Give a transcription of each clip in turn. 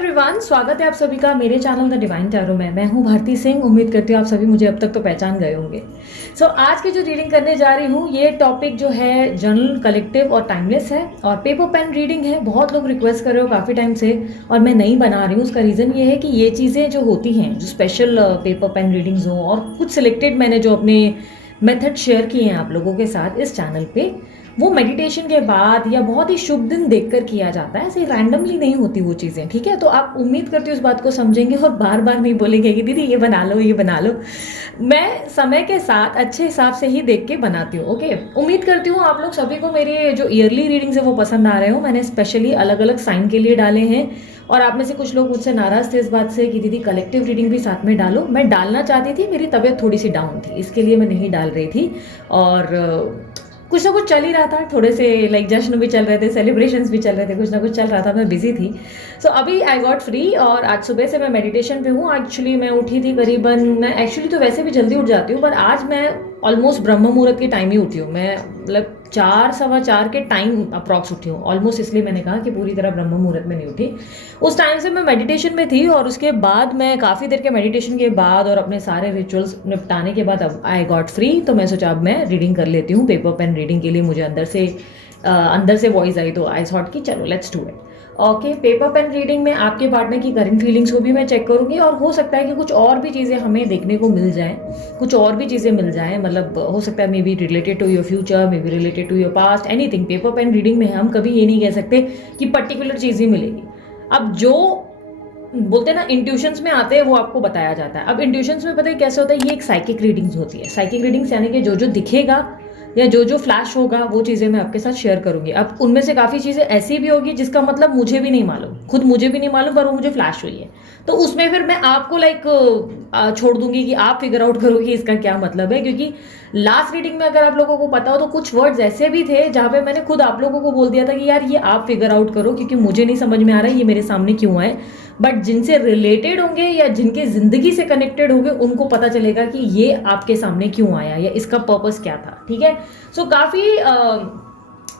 Everyone, स्वागत है आप सभी का मेरे चैनल द डिवाइन टैरो में। मैं हूं भारती सिंह। उम्मीद करती हूँ आप सभी मुझे अब तक तो पहचान गए होंगे। आज की जो रीडिंग करने जा रही हूँ, ये टॉपिक जो है जर्नल, कलेक्टिव और टाइमलेस है और पेपर पेन रीडिंग है। बहुत लोग रिक्वेस्ट कर रहे हो काफ़ी टाइम से और मैं नहीं बना रही हूँ। उसका रीज़न ये है कि ये चीज़ें जो होती हैं, जो स्पेशल पेपर पेन रीडिंग्स हों और कुछ सिलेक्टेड मैंने जो अपने मेथड शेयर किए हैं आप लोगों के साथ इस चैनल पे, वो मेडिटेशन के बाद या बहुत ही शुभ दिन देखकर किया जाता है। ऐसे रैंडमली नहीं होती वो चीज़ें, ठीक है। तो आप उम्मीद करती हो उस बात को समझेंगे और बार बार नहीं बोलेंगे कि दीदी ये बना लो ये बना लो। मैं समय के साथ अच्छे हिसाब से ही देख के बनाती हूँ। ओके, उम्मीद करती हूँ आप लोग सभी को मेरे जो ईयरली रीडिंग्स है वो पसंद आ रहे हो। मैंने स्पेशली अलग अलग साइन के लिए डाले हैं और आप में से कुछ लोग मुझसे नाराज थे इस बात से कि दीदी कलेक्टिव रीडिंग भी साथ में डालो। मैं डालना चाहती थी, मेरी तबीयत थोड़ी सी डाउन थी, इसके लिए मैं नहीं डाल रही थी। और कुछ ना कुछ चल ही रहा था, थोड़े से लाइक जश्न भी चल रहे थे, सेलिब्रेशंस भी चल रहे थे, कुछ ना कुछ चल रहा था, मैं बिजी थी। अभी आई गॉट फ्री और आज सुबह से मैं मेडिटेशन पे हूँ। एक्चुअली मैं उठी थी करीबन, मैं एक्चुअली तो वैसे भी जल्दी उठ जाती हूँ पर आज मैं ऑलमोस्ट ब्रह्म मुहूर्त के टाइम ही उठी हूँ। मैं मतलब 4 सवा 4 के टाइम अप्रॉक्स उठी हूँ ऑलमोस्ट, इसलिए मैंने कहा कि पूरी तरह ब्रह्म मुहूर्त में नहीं उठी। उस टाइम से मैं मेडिटेशन में थी और उसके बाद मैं काफ़ी देर के मेडिटेशन के बाद और अपने सारे रिचुअल्स निपटाने के बाद अब आई गॉट फ्री। तो मैं सोचा अब मैं रीडिंग कर लेती हूँ। पेपर पेन रीडिंग के लिए मुझे अंदर से वॉइस आई तो आई थॉट कि चलो let's do it. Okay, paper pen reading में आपके पार्टनर की करंट फीलिंग्स को भी मैं चेक करूंगी और हो सकता है कि कुछ और भी चीज़ें हमें देखने को मिल जाएं, कुछ और भी चीज़ें मिल जाएं। मतलब हो सकता है maybe related to your future, maybe related to your past, anything. Paper pen reading में हम कभी ये नहीं कह सकते कि पर्टिकुलर चीज़ ही मिलेगी। अब जो बोलते हैं ना इंट्यूशंस में आते हैं वो आपको बताया जाता है। अब इंट्यूशंस में पता है कैसे होता है, ये एक साइकिक रीडिंग्स होती है। साइकिक रीडिंग्स यानी कि जो जो दिखेगा या जो जो फ्लैश होगा वो चीज़ें मैं आपके साथ शेयर करूंगी। अब उनमें से काफ़ी चीज़ें ऐसी भी होगी जिसका मतलब मुझे भी नहीं मालूम, खुद मुझे भी नहीं मालूम, पर वो मुझे फ्लैश हुई है। तो उसमें फिर मैं आपको छोड़ दूंगी कि आप फिगर आउट करो कि इसका क्या मतलब है। क्योंकि लास्ट रीडिंग में अगर आप लोगों को पता हो तो कुछ वर्ड्स ऐसे भी थे जहाँ पे मैंने खुद आप लोगों को बोल दिया था कि यार ये आप फिगर आउट करो, क्योंकि मुझे नहीं समझ में आ रहा है ये मेरे सामने क्यों आए। बट जिनसे रिलेटेड होंगे या जिनके जिंदगी से कनेक्टेड होंगे उनको पता चलेगा कि ये आपके सामने क्यों आया या इसका पर्पस क्या था, ठीक है। काफ़ी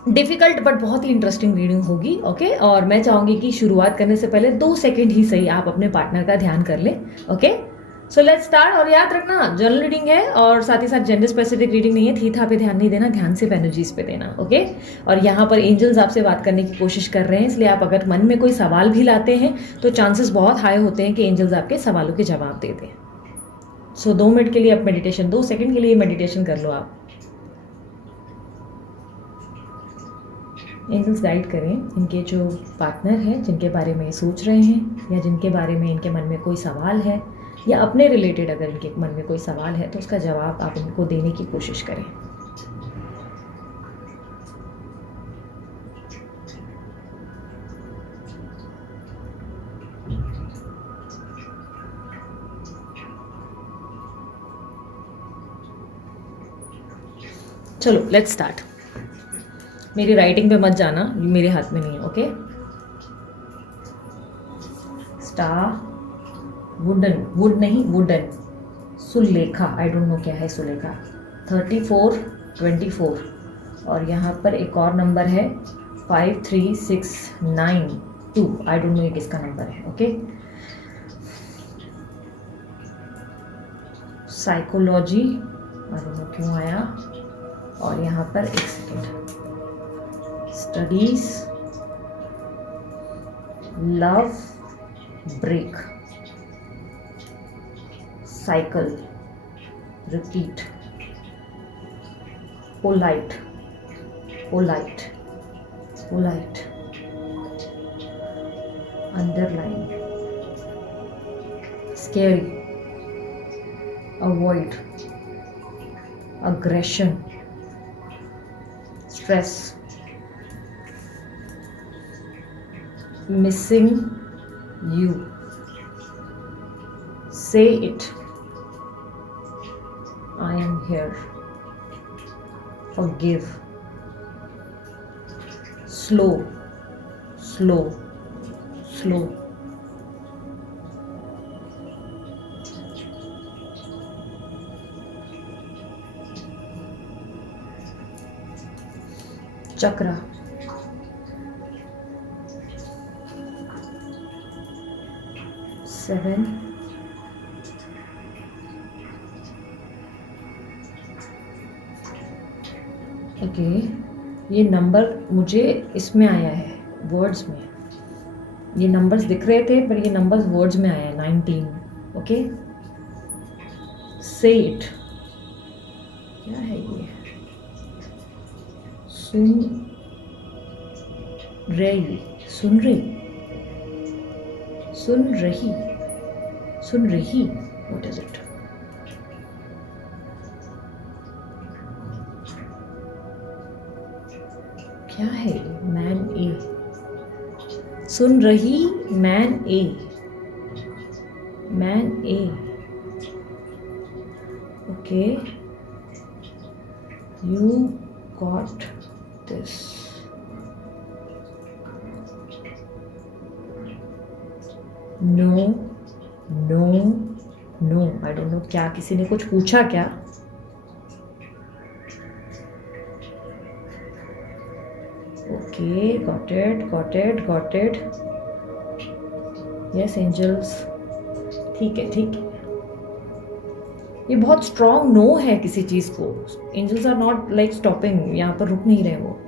डिफिकल्ट बट बहुत ही इंटरेस्टिंग रीडिंग होगी। ओके, और मैं चाहूंगी कि शुरुआत करने से पहले 2 सेकंड ही सही आप अपने पार्टनर का ध्यान कर लें। Okay, let's start. और याद रखना जनरल रीडिंग है और साथ ही साथ जेंडर स्पेसिफिक रीडिंग नहीं है। थी था पे ध्यान नहीं देना, ध्यान सिर्फ एनर्जीज पे देना। ओके, और यहाँ पर एंजल्स आपसे बात करने की कोशिश कर रहे हैं, इसलिए आप अगर मन में कोई सवाल भी लाते हैं तो चांसेस बहुत हाई होते हैं कि एंजल्स आपके सवालों के जवाब दे दें। 2 मिनट के लिए आप मेडिटेशन, 2 सेकंड के लिए मेडिटेशन कर लो। आप एंजल्स गाइड करें इनके जो पार्टनर हैं, जिनके बारे में ये सोच रहे हैं या जिनके बारे में इनके मन में कोई सवाल है या अपने रिलेटेड अगर इनके मन में कोई सवाल है तो उसका जवाब आप इनको देने की कोशिश करें। चलो लेट्स स्टार्ट। मेरी राइटिंग पे मत जाना, मेरे हाथ में नहीं है। ओके, स्टार, वुडन, वुड नहीं wooden, Sulekha, I don't know क्या है सुलेखा, 34 24 और यहाँ पर एक और नंबर है 53692, आई डोंट नो ये किसका नंबर है। Okay, psychology, I don't know क्यों आया। और यहाँ पर एक second, studies, love, break, cycle, repeat, polite, polite, polite, underline, scary, avoid, aggression, stress, missing you, say it, I am here, forgive, slow, slow, slow, chakra, 7, okay ये number मुझे इसमें आया है वर्ड्स में, ये नंबर्स दिख रहे थे पर ये नंबर्स वर्ड्स में आया है 19। ओके से इट, क्या है ये, सुन रही, सुन रही, सुन रही, सुन रही, व्हाट इज इट? क्या है मैन ए, सुन रही मैन ए, मैन ए, okay you got this, no no no, I don't know, क्या किसी ने कुछ पूछा क्या? Okay got it, got it, got it, yes angels, ठीक है ठीक है। ये बहुत स्ट्रॉन्ग नो है किसी चीज को, angels are not like stopping, यहाँ पर रुक नहीं रहे वो।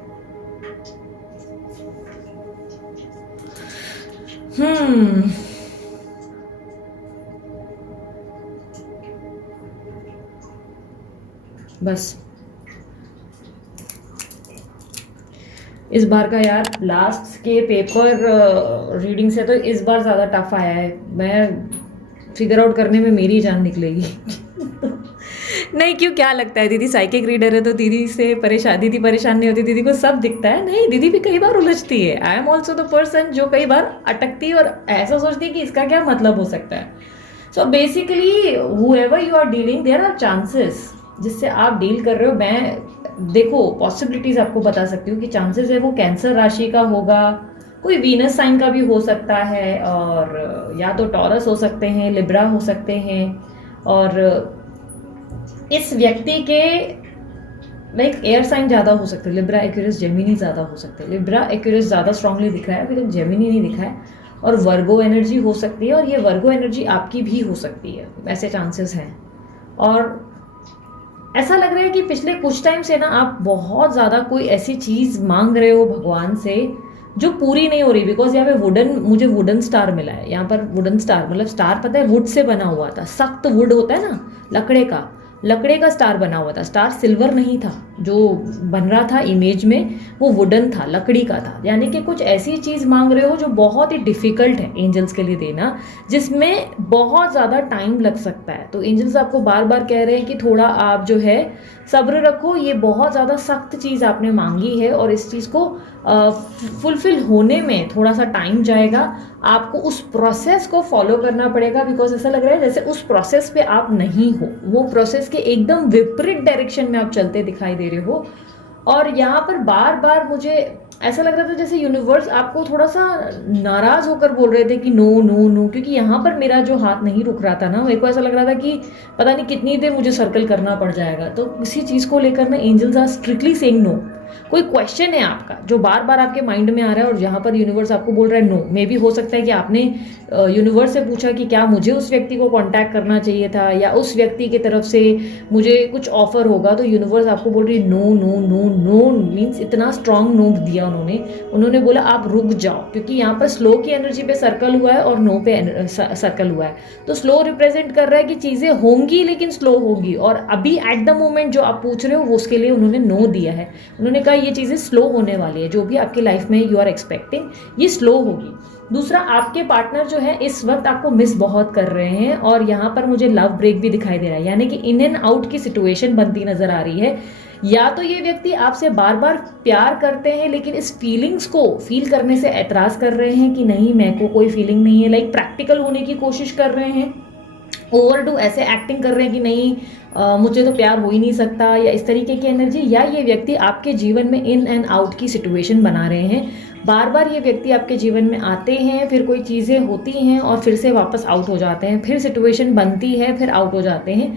बस इस बार का यार लास्ट के पेपर रीडिंग से तो इस बार ज़्यादा टफ आया है, मैं फिगर आउट करने में मेरी जान निकलेगी। नहीं क्यों, क्या लगता है दीदी साइकिक रीडर है तो दीदी से परेशान, दीदी परेशान नहीं होती, दीदी को सब दिखता है? नहीं, दीदी भी कई बार उलझती है। I am also the person जो कई बार अटकती है और ऐसा सोचती है कि इसका क्या मतलब हो सकता है। So basically however you are dealing, there are chances जिससे आप डील कर रहे हो। मैं देखो पॉसिबिलिटीज आपको बता सकती हूँ कि चांसेस है वो कैंसर राशि का होगा, कोई वीनस साइन का भी हो सकता है, और या तो टॉरस हो सकते हैं, लिब्रा हो सकते हैं, और इस व्यक्ति के लाइक एयर साइन ज़्यादा हो सकते हैं, लिब्रा एक्यूरियस जेमिनी ज़्यादा हो सकते हैं। लिब्रा एक्यूरियस ज़्यादा स्ट्रांगली दिख रहा है, अभी तक जेमिनी नहीं दिखा है, और वर्गो एनर्जी हो सकती है, और ये वर्गो एनर्जी आपकी भी हो सकती है, ऐसे चांसेस हैं। और ऐसा लग रहा है कि पिछले कुछ टाइम से ना आप बहुत ज़्यादा कोई ऐसी चीज़ मांग रहे हो भगवान से जो पूरी नहीं हो रही, बिकॉज यहाँ पे मुझे वुडन स्टार मिला है। यहाँ पर वुडन स्टार मतलब स्टार पता है वुड से बना हुआ था, सख्त वुड होता है ना, लकड़े का स्टार बना हुआ था। स्टार सिल्वर नहीं था, जो बन रहा था इमेज में वो वुडन था, लकड़ी का था। यानी कि कुछ ऐसी चीज़ मांग रहे हो जो बहुत ही डिफ़िकल्ट है एंजल्स के लिए देना, जिसमें बहुत ज़्यादा टाइम लग सकता है। तो एंजल्स आपको बार बार कह रहे हैं कि थोड़ा आप जो है सब्र रखो, ये बहुत ज़्यादा सख्त चीज़ आपने मांगी है और इस चीज़ को फुलफिल होने में थोड़ा सा टाइम जाएगा। आपको उस प्रोसेस को फॉलो करना पड़ेगा, बिकॉज ऐसा लग रहा है जैसे उस प्रोसेस पे आप नहीं हो, वो प्रोसेस के एकदम विपरीत डायरेक्शन में आप चलते दिखाई दे रहे हो। और यहाँ पर बार बार मुझे ऐसा लग रहा था जैसे यूनिवर्स आपको थोड़ा सा नाराज होकर बोल रहे थे कि नो नो नो, क्योंकि यहाँ पर मेरा जो हाथ नहीं रुक रहा था ना, मेरे को ऐसा लग रहा था कि पता नहीं कितनी देर मुझे सर्कल करना पड़ जाएगा। तो किसी चीज़ को लेकर ना angels are strictly saying no. कोई क्वेश्चन है आपका जो बार बार आपके माइंड में आ रहा है और जहाँ पर यूनिवर्स आपको बोल रहा है नो। मे भी हो सकता है कि आपने यूनिवर्स से पूछा कि क्या मुझे उस व्यक्ति को कांटेक्ट करना चाहिए था, या उस व्यक्ति की तरफ से मुझे कुछ ऑफर होगा, तो यूनिवर्स आपको बोल रही है no no no no. Means इतना स्ट्रांग नो दिया उन्होंने बोला आप रुक जाओ, क्योंकि यहाँ पर स्लो की एनर्जी पे सर्कल हुआ है और नो पे सर्कल हुआ है। तो स्लो रिप्रेजेंट कर रहा है कि चीज़ें होंगी लेकिन स्लो होगी, और अभी एट द मोमेंट जो आप पूछ रहे हो वो उसके लिए उन्होंने नो दिया है। उन्होंने कहा ये चीज़ें स्लो होने वाली है, जो भी आपकी लाइफ में यू आर एक्सपेक्टिंग ये स्लो होगी। दूसरा, आपके पार्टनर जो है इस वक्त आपको मिस बहुत कर रहे हैं, और यहाँ पर मुझे लव ब्रेक भी दिखाई दे रहा है, यानी कि इन एंड आउट की सिचुएशन बनती नजर आ रही है। या तो ये व्यक्ति आपसे बार बार प्यार करते हैं लेकिन इस फीलिंग्स को फील करने से एतराज़ कर रहे हैं कि नहीं मेरे को कोई फीलिंग नहीं है, लाइक प्रैक्टिकल होने की कोशिश कर रहे हैं, ओवरडू ऐसे एक्टिंग कर रहे हैं कि नहीं मुझे तो प्यार हो ही नहीं सकता, या इस तरीके की एनर्जी। या ये व्यक्ति आपके जीवन में इन एंड आउट की सिचुएशन बना रहे हैं, बार बार ये व्यक्ति आपके जीवन में आते हैं, फिर कोई चीज़ें होती हैं और फिर से वापस आउट हो जाते हैं, फिर सिचुएशन बनती है, फिर आउट हो जाते हैं।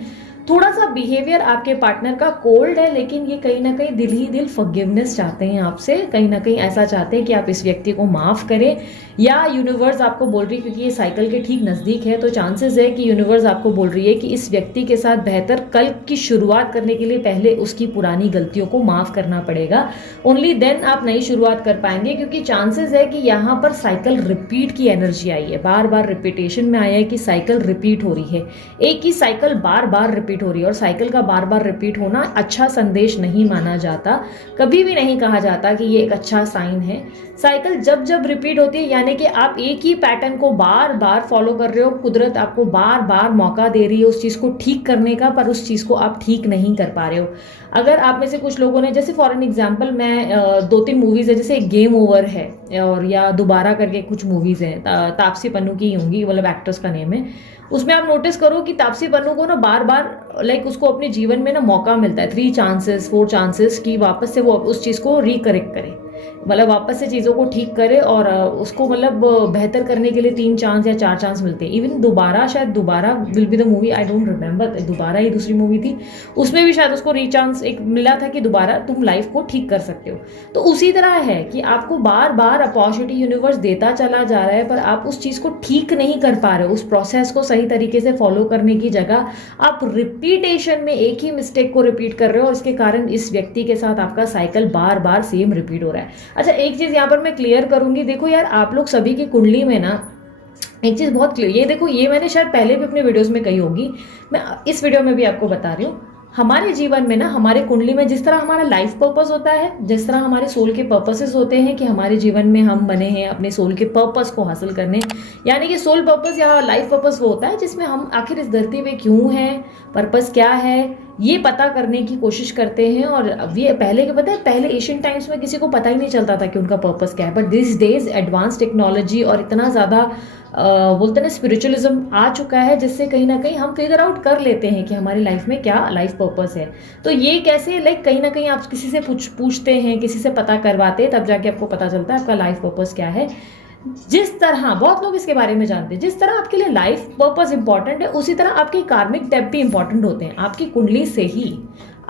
थोड़ा सा बिहेवियर आपके पार्टनर का कोल्ड है, लेकिन ये कहीं ना कहीं दिल ही दिल फॉरगिवनेस चाहते हैं आपसे, कहीं ना कहीं ऐसा चाहते हैं कि आप इस व्यक्ति को माफ़ करें, या यूनिवर्स आपको बोल रही है, क्योंकि ये साइकिल के ठीक नज़दीक है, तो चांसेस है कि यूनिवर्स आपको बोल रही है कि इस व्यक्ति के साथ बेहतर कल की शुरुआत करने के लिए पहले उसकी पुरानी गलतियों को माफ़ करना पड़ेगा। ओनली देन आप नई शुरुआत कर पाएंगे, क्योंकि चांसेस है कि यहाँ पर साइकिल रिपीट की एनर्जी आई है, बार बार रिपीटेशन में आया है कि साइकिल रिपीट हो रही है, एक ही साइकिल बार बार रिपीट हो रही है। और साइकिल का बार बार रिपीट होना अच्छा संदेश नहीं माना जाता, कभी भी नहीं कहा जाता कि ये एक अच्छा साइन है। साइकिल जब जब रिपीट होती है, यानी कि आप एक ही पैटर्न को बार बार फॉलो कर रहे हो, कुदरत आपको बार बार मौका दे रही है उस चीज़ को ठीक करने का, पर उस चीज़ को आप ठीक नहीं कर पा रहे हो। अगर आप में से कुछ लोगों ने, जैसे फॉर एन एग्जाम्पल, मैं 2-3 मूवीज़ है, जैसे गेम ओवर है और या दोबारा करके कुछ मूवीज़ हैं, तापसी पन्नू की होंगी, मतलब एक्ट्रेस का नेम है, उसमें आप नोटिस करो कि तापसी पन्नू को ना बार बार लाइक उसको अपने जीवन में ना मौका मिलता है, 3 चांसेस 4 चांसेस की वापस से वो उस चीज़ को रिकरेक्ट करे, मतलब वापस से चीज़ों को ठीक करे, और उसको मतलब बेहतर करने के लिए 3 चांस या 4 चांस मिलते हैं। इवन दोबारा, शायद दोबारा will be the movie, I don't remember, दोबारा ही दूसरी मूवी थी, उसमें भी शायद उसको रीचांस एक मिला था कि दोबारा तुम लाइफ को ठीक कर सकते हो। तो उसी तरह है कि आपको बार बार अपॉर्चुनिटी यूनिवर्स देता चला जा रहा है, पर आप उस चीज़ को ठीक नहीं कर पा रहे हो, उस प्रोसेस को सही तरीके से फॉलो करने की जगह आप रिपीटेशन में एक ही मिस्टेक को रिपीट कर रहे हो, और इसके कारण इस व्यक्ति के साथ आपका साइकिल बार बार सेम रिपीट हो रहा है। अच्छा, एक चीज़ यहाँ पर मैं क्लियर करूंगी, देखो यार, आप लोग सभी की कुंडली में ना एक चीज़ बहुत क्लियर, ये देखो, ये मैंने शायद पहले भी अपने वीडियोस में कही होगी, मैं इस वीडियो में भी आपको बता रही हूँ। हमारे जीवन में ना, हमारे कुंडली में जिस तरह हमारा लाइफ पर्पस होता है, जिस तरह हमारे सोल के पर्पसेस होते हैं कि हमारे जीवन में हम बने हैं अपने सोल के पर्पस को हासिल करने, यानी कि सोल पर्पस या लाइफ पर्पस वो होता है जिसमें हम आखिर इस धरती पे क्यों हैं, पर्पस क्या है, ये पता करने की कोशिश करते हैं। और अब ये पहले के पता है, पहले एशियन टाइम्स में किसी को पता ही नहीं चलता था कि उनका पर्पस क्या है, but this days advance technology और इतना ज़्यादा बोलते हैं ना स्पिरिचुअलिज्म आ चुका है, जिससे कहीं ना कहीं हम फिगर आउट कर लेते हैं कि हमारी लाइफ में क्या लाइफ पर्पस है। तो ये कैसे, लाइक कहीं ना कहीं आप किसी से पूछते हैं, किसी से पता करवाते हैं, तब जाके आपको पता चलता है आपका लाइफ पर्पस क्या है। जिस तरह बहुत लोग इसके बारे में जानते हैं, जिस तरह आपके लिए लाइफ पर्पस इंपॉर्टेंट है, उसी तरह आपके कार्मिक डेप्थ भी इंपॉर्टेंट होते हैं। आपकी कुंडली से ही,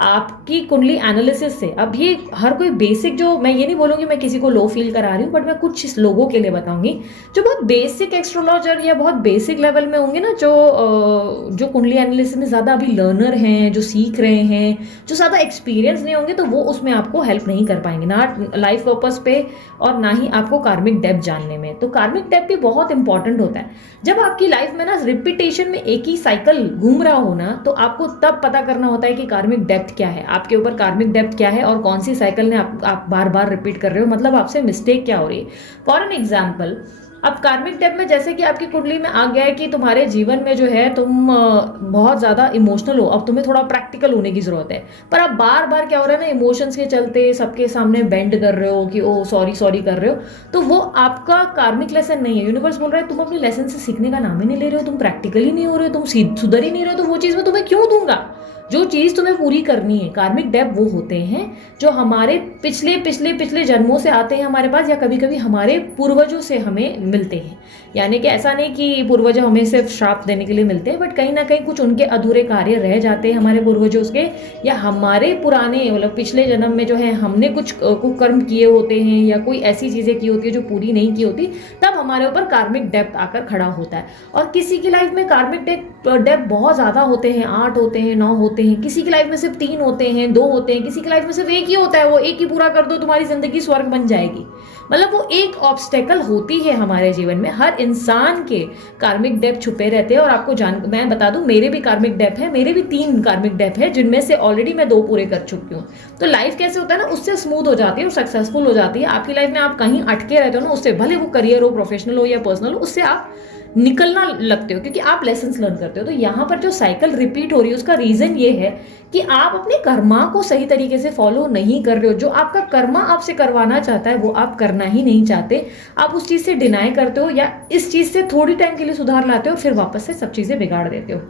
आपकी कुंडली एनालिसिस से, अब ये हर कोई बेसिक, जो मैं ये नहीं बोलूँगी मैं किसी को लो फील करा रही हूँ, बट मैं कुछ लोगों के लिए बताऊंगी जो बहुत बेसिक एस्ट्रोलॉजर या बहुत बेसिक लेवल में होंगे ना, जो कुंडली एनालिसिस में ज़्यादा अभी लर्नर हैं, जो सीख रहे हैं, जो ज़्यादा एक्सपीरियंस नहीं होंगे, तो वो उसमें आपको हेल्प नहीं कर पाएंगे, ना लाइफ पर्पस पे और ना ही आपको कार्मिक डेप्थ जानने में। तो कार्मिक डेप्थ भी बहुत इंपॉर्टेंट होता है। जब आपकी लाइफ में ना रिपीटेशन में एक ही साइकिल घूम रहा हो ना, तो आपको तब पता करना होता है कि कार्मिक डेप्थ क्या है, आपके ऊपर कार्मिक डेप्थ क्या है, और कौन सी साइकिल ने आप बार बार रिपीट कर रहे हो, मतलब आपसे मिस्टेक क्या हो रही है। फॉर एन एग्जाम्पल, अब कार्मिक डेप्थ में जैसे कि आपकी कुंडली में आ गया है कि तुम्हारे जीवन में जो है तुम बहुत ज़्यादा इमोशनल हो, अब तुम्हें थोड़ा प्रैक्टिकल होने की ज़रूरत है, पर आप बार बार क्या हो रहा है ना, इमोशंस के चलते सबके सामने बेंड कर रहे हो कि ओ सॉरी सॉरी कर रहे हो, तो वो आपका कार्मिक लेसन नहीं है। यूनिवर्स बोल रहा है तुम अपने लेसन से सीखने का नाम ही नहीं ले रहे हो, तुम प्रैक्टिकली नहीं हो रहे हो, तुम सुधर ही नहीं रहे हो, तो वो चीज़ मैं तुम्हें क्यों दूंगा, जो चीज़ तुम्हें पूरी करनी है। कार्मिक डेप्थ वो होते हैं जो हमारे पिछले पिछले पिछले जन्मों से आते हैं हमारे पास, या कभी कभी हमारे पूर्वजों से हमें मिलते हैं। यानी कि ऐसा नहीं कि पूर्वज हमें सिर्फ श्राप देने के लिए मिलते हैं, बट कहीं ना कहीं कुछ उनके अधूरे कार्य रह जाते हैं हमारे पूर्वजों के, या हमारे पुराने मतलब पिछले जन्म में जो है हमने कुछ कुकर्म किए होते हैं, या कोई ऐसी चीज़ें की होती है जो पूरी नहीं की होती, तब हमारे ऊपर कार्मिक डेप्थ आकर खड़ा होता है। और किसी की लाइफ में कार्मिक डेप्थ बहुत ज़्यादा होते हैं, 8 होते हैं, 9 होते हैं, किसी की लाइफ में सिर्फ 3 होते हैं, 2 होते हैं, किसी की लाइफ में सिर्फ 1 ही होता है, वो 1 ही पूरा कर दो तुम्हारी जिंदगी स्वर्ग बन जाएगी। मतलब वो एक ऑब्स्टेकल होती है हमारे जीवन में। हर इंसान के कार्मिक डेप्थ छुपे रहते हैं, और आपको मैं बता दूं, मेरे भी कार्मिक डेप्थ है, मेरे भी 3 कार्मिक डेप्थ है, जिनमें से ऑलरेडी मैं 2 पूरे कर चुकी हूँ। तो लाइफ कैसे होता है ना, उससे स्मूथ हो जाती है और सक्सेसफुल हो जाती है। आपकी लाइफ में आप कहीं अटके रहते हो ना, उससे भले वो करियर हो, प्रोफेशनल हो या पर्सनल हो, उससे आप निकलना लगते हो, क्योंकि आप लेसन्स लर्न करते हो। तो यहाँ पर जो साइकिल रिपीट हो रही है उसका रीजन ये है कि आप अपने कर्मा को सही तरीके से फॉलो नहीं कर रहे हो। जो आपका कर्मा आपसे करवाना चाहता है वो आप करना ही नहीं चाहते, आप उस चीज़ से डिनाई करते हो, या इस चीज़ से थोड़ी टाइम के लिए सुधार लाते हो, फिर वापस से सब चीज़ें बिगाड़ देते हो।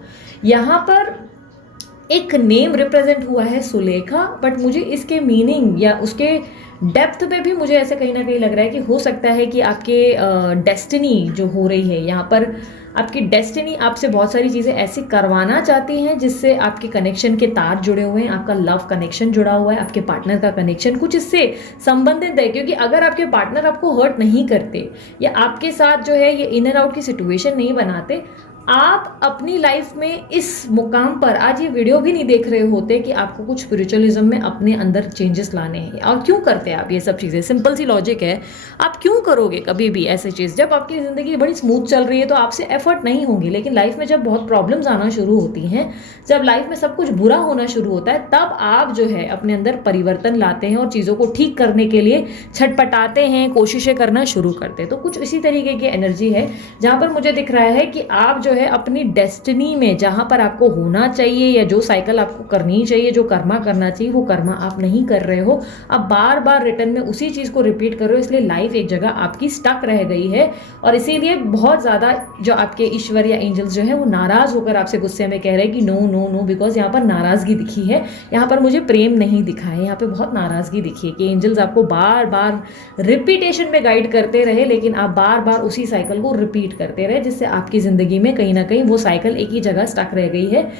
यहाँ पर एक नेम रिप्रेजेंट हुआ है सुलेखा, बट मुझे इसके मीनिंग या उसके डेप्थ पे भी मुझे ऐसे कहीं ना कहीं लग रहा है कि हो सकता है कि आपके डेस्टिनी जो हो रही है यहाँ पर आपकी डेस्टिनी आपसे बहुत सारी चीज़ें ऐसी करवाना चाहती हैं जिससे आपके कनेक्शन के तार जुड़े हुए हैं, आपका लव कनेक्शन जुड़ा हुआ है, आपके पार्टनर का कनेक्शन कुछ इससे संबंधित है। क्योंकि अगर आपके पार्टनर आपको हर्ट नहीं करते या आपके साथ जो है ये इन एंड आउट की सिचुएशन नहीं बनाते, आप अपनी लाइफ में इस मुकाम पर आज ये वीडियो भी नहीं देख रहे होते कि आपको कुछ स्पिरिचुअलिज्म में अपने अंदर चेंजेस लाने हैं। और क्यों करते हैं आप ये सब चीज़ें? सिंपल सी लॉजिक है, आप क्यों करोगे कभी भी ऐसी चीज़? जब आपकी ज़िंदगी बड़ी स्मूथ चल रही है तो आपसे एफर्ट नहीं होंगी, लेकिन लाइफ में जब बहुत प्रॉब्लम्स आना शुरू होती हैं, जब लाइफ में सब कुछ बुरा होना शुरू होता है, तब आप जो है अपने अंदर परिवर्तन लाते हैं और चीज़ों को ठीक करने के लिए छटपटाते हैं, कोशिशें करना शुरू करते हैं। तो कुछ इसी तरीके की एनर्जी है जहाँ पर मुझे दिख रहा है कि आप जो है अपनी डेस्टिनी में जहां पर आपको होना चाहिए या जो साइकिल आपको करनी चाहिए, जो कर्मा करना चाहिए, वो कर्मा आप नहीं कर रहे हो। आप बार बार रिटर्न में उसी चीज को रिपीट कर रहे हो, इसलिए लाइफ एक जगह आपकी स्टक रह गई है। और इसीलिए बहुत ज्यादा जो आपके ईश्वर या एंजल्स जो है वो नाराज होकर आपसे गुस्से में कह रहे हैं कि नो नो नो, बिकॉज यहाँ पर नाराजगी दिखी है, यहाँ पर मुझे प्रेम नहीं दिखा है, यहाँ पे बहुत नाराजगी दिखी है कि एंजल्स आपको बार बार रिपीटेशन में गाइड करते रहे, लेकिन आप बार बार उसी साइकिल को रिपीट करते रहे, जिससे आपकी जिंदगी में कहीं ना कहीं वो साइकिल एक ही जगह स्टक रह गई है।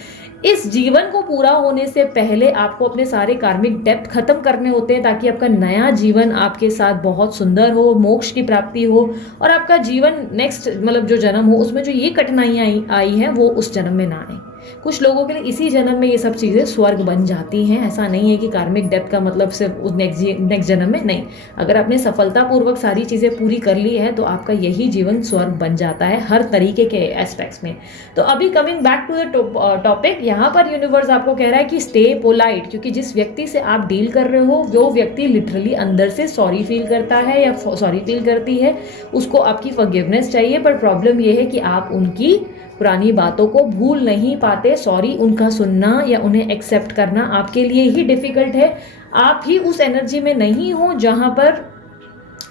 इस जीवन को पूरा होने से पहले आपको अपने सारे कार्मिक डेप्थ खत्म करने होते हैं, ताकि आपका नया जीवन आपके साथ बहुत सुंदर हो, मोक्ष की प्राप्ति हो, और आपका जीवन नेक्स्ट मतलब जो जन्म हो उसमें जो ये कठिनाइयां आई हैं वो उस जन्म में ना आए। कुछ लोगों के लिए इसी जन्म में ये सब चीज़ें स्वर्ग बन जाती हैं। ऐसा नहीं है कि कार्मिक डेप्थ का मतलब सिर्फ उस नेक्स्ट जन्म में, नहीं। अगर आपने सफलतापूर्वक सारी चीज़ें पूरी कर ली है तो आपका यही जीवन स्वर्ग बन जाता है हर तरीके के एस्पेक्ट्स में। तो अभी coming back to the topic, यहाँ पर यूनिवर्स आपको कह रहा है कि स्टे पोलाइट, क्योंकि जिस व्यक्ति से आप डील कर रहे हो वो व्यक्ति लिटरली अंदर से सॉरी फील करता है या सॉरी फील करती है, उसको आपकी फॉरगिवनेस चाहिए। पर प्रॉब्लम ये है कि आप उनकी पुरानी बातों को भूल नहीं पाते। सॉरी उनका सुनना या उन्हें एक्सेप्ट करना आपके लिए ही डिफिकल्ट है। आप ही उस एनर्जी में नहीं हो जहां पर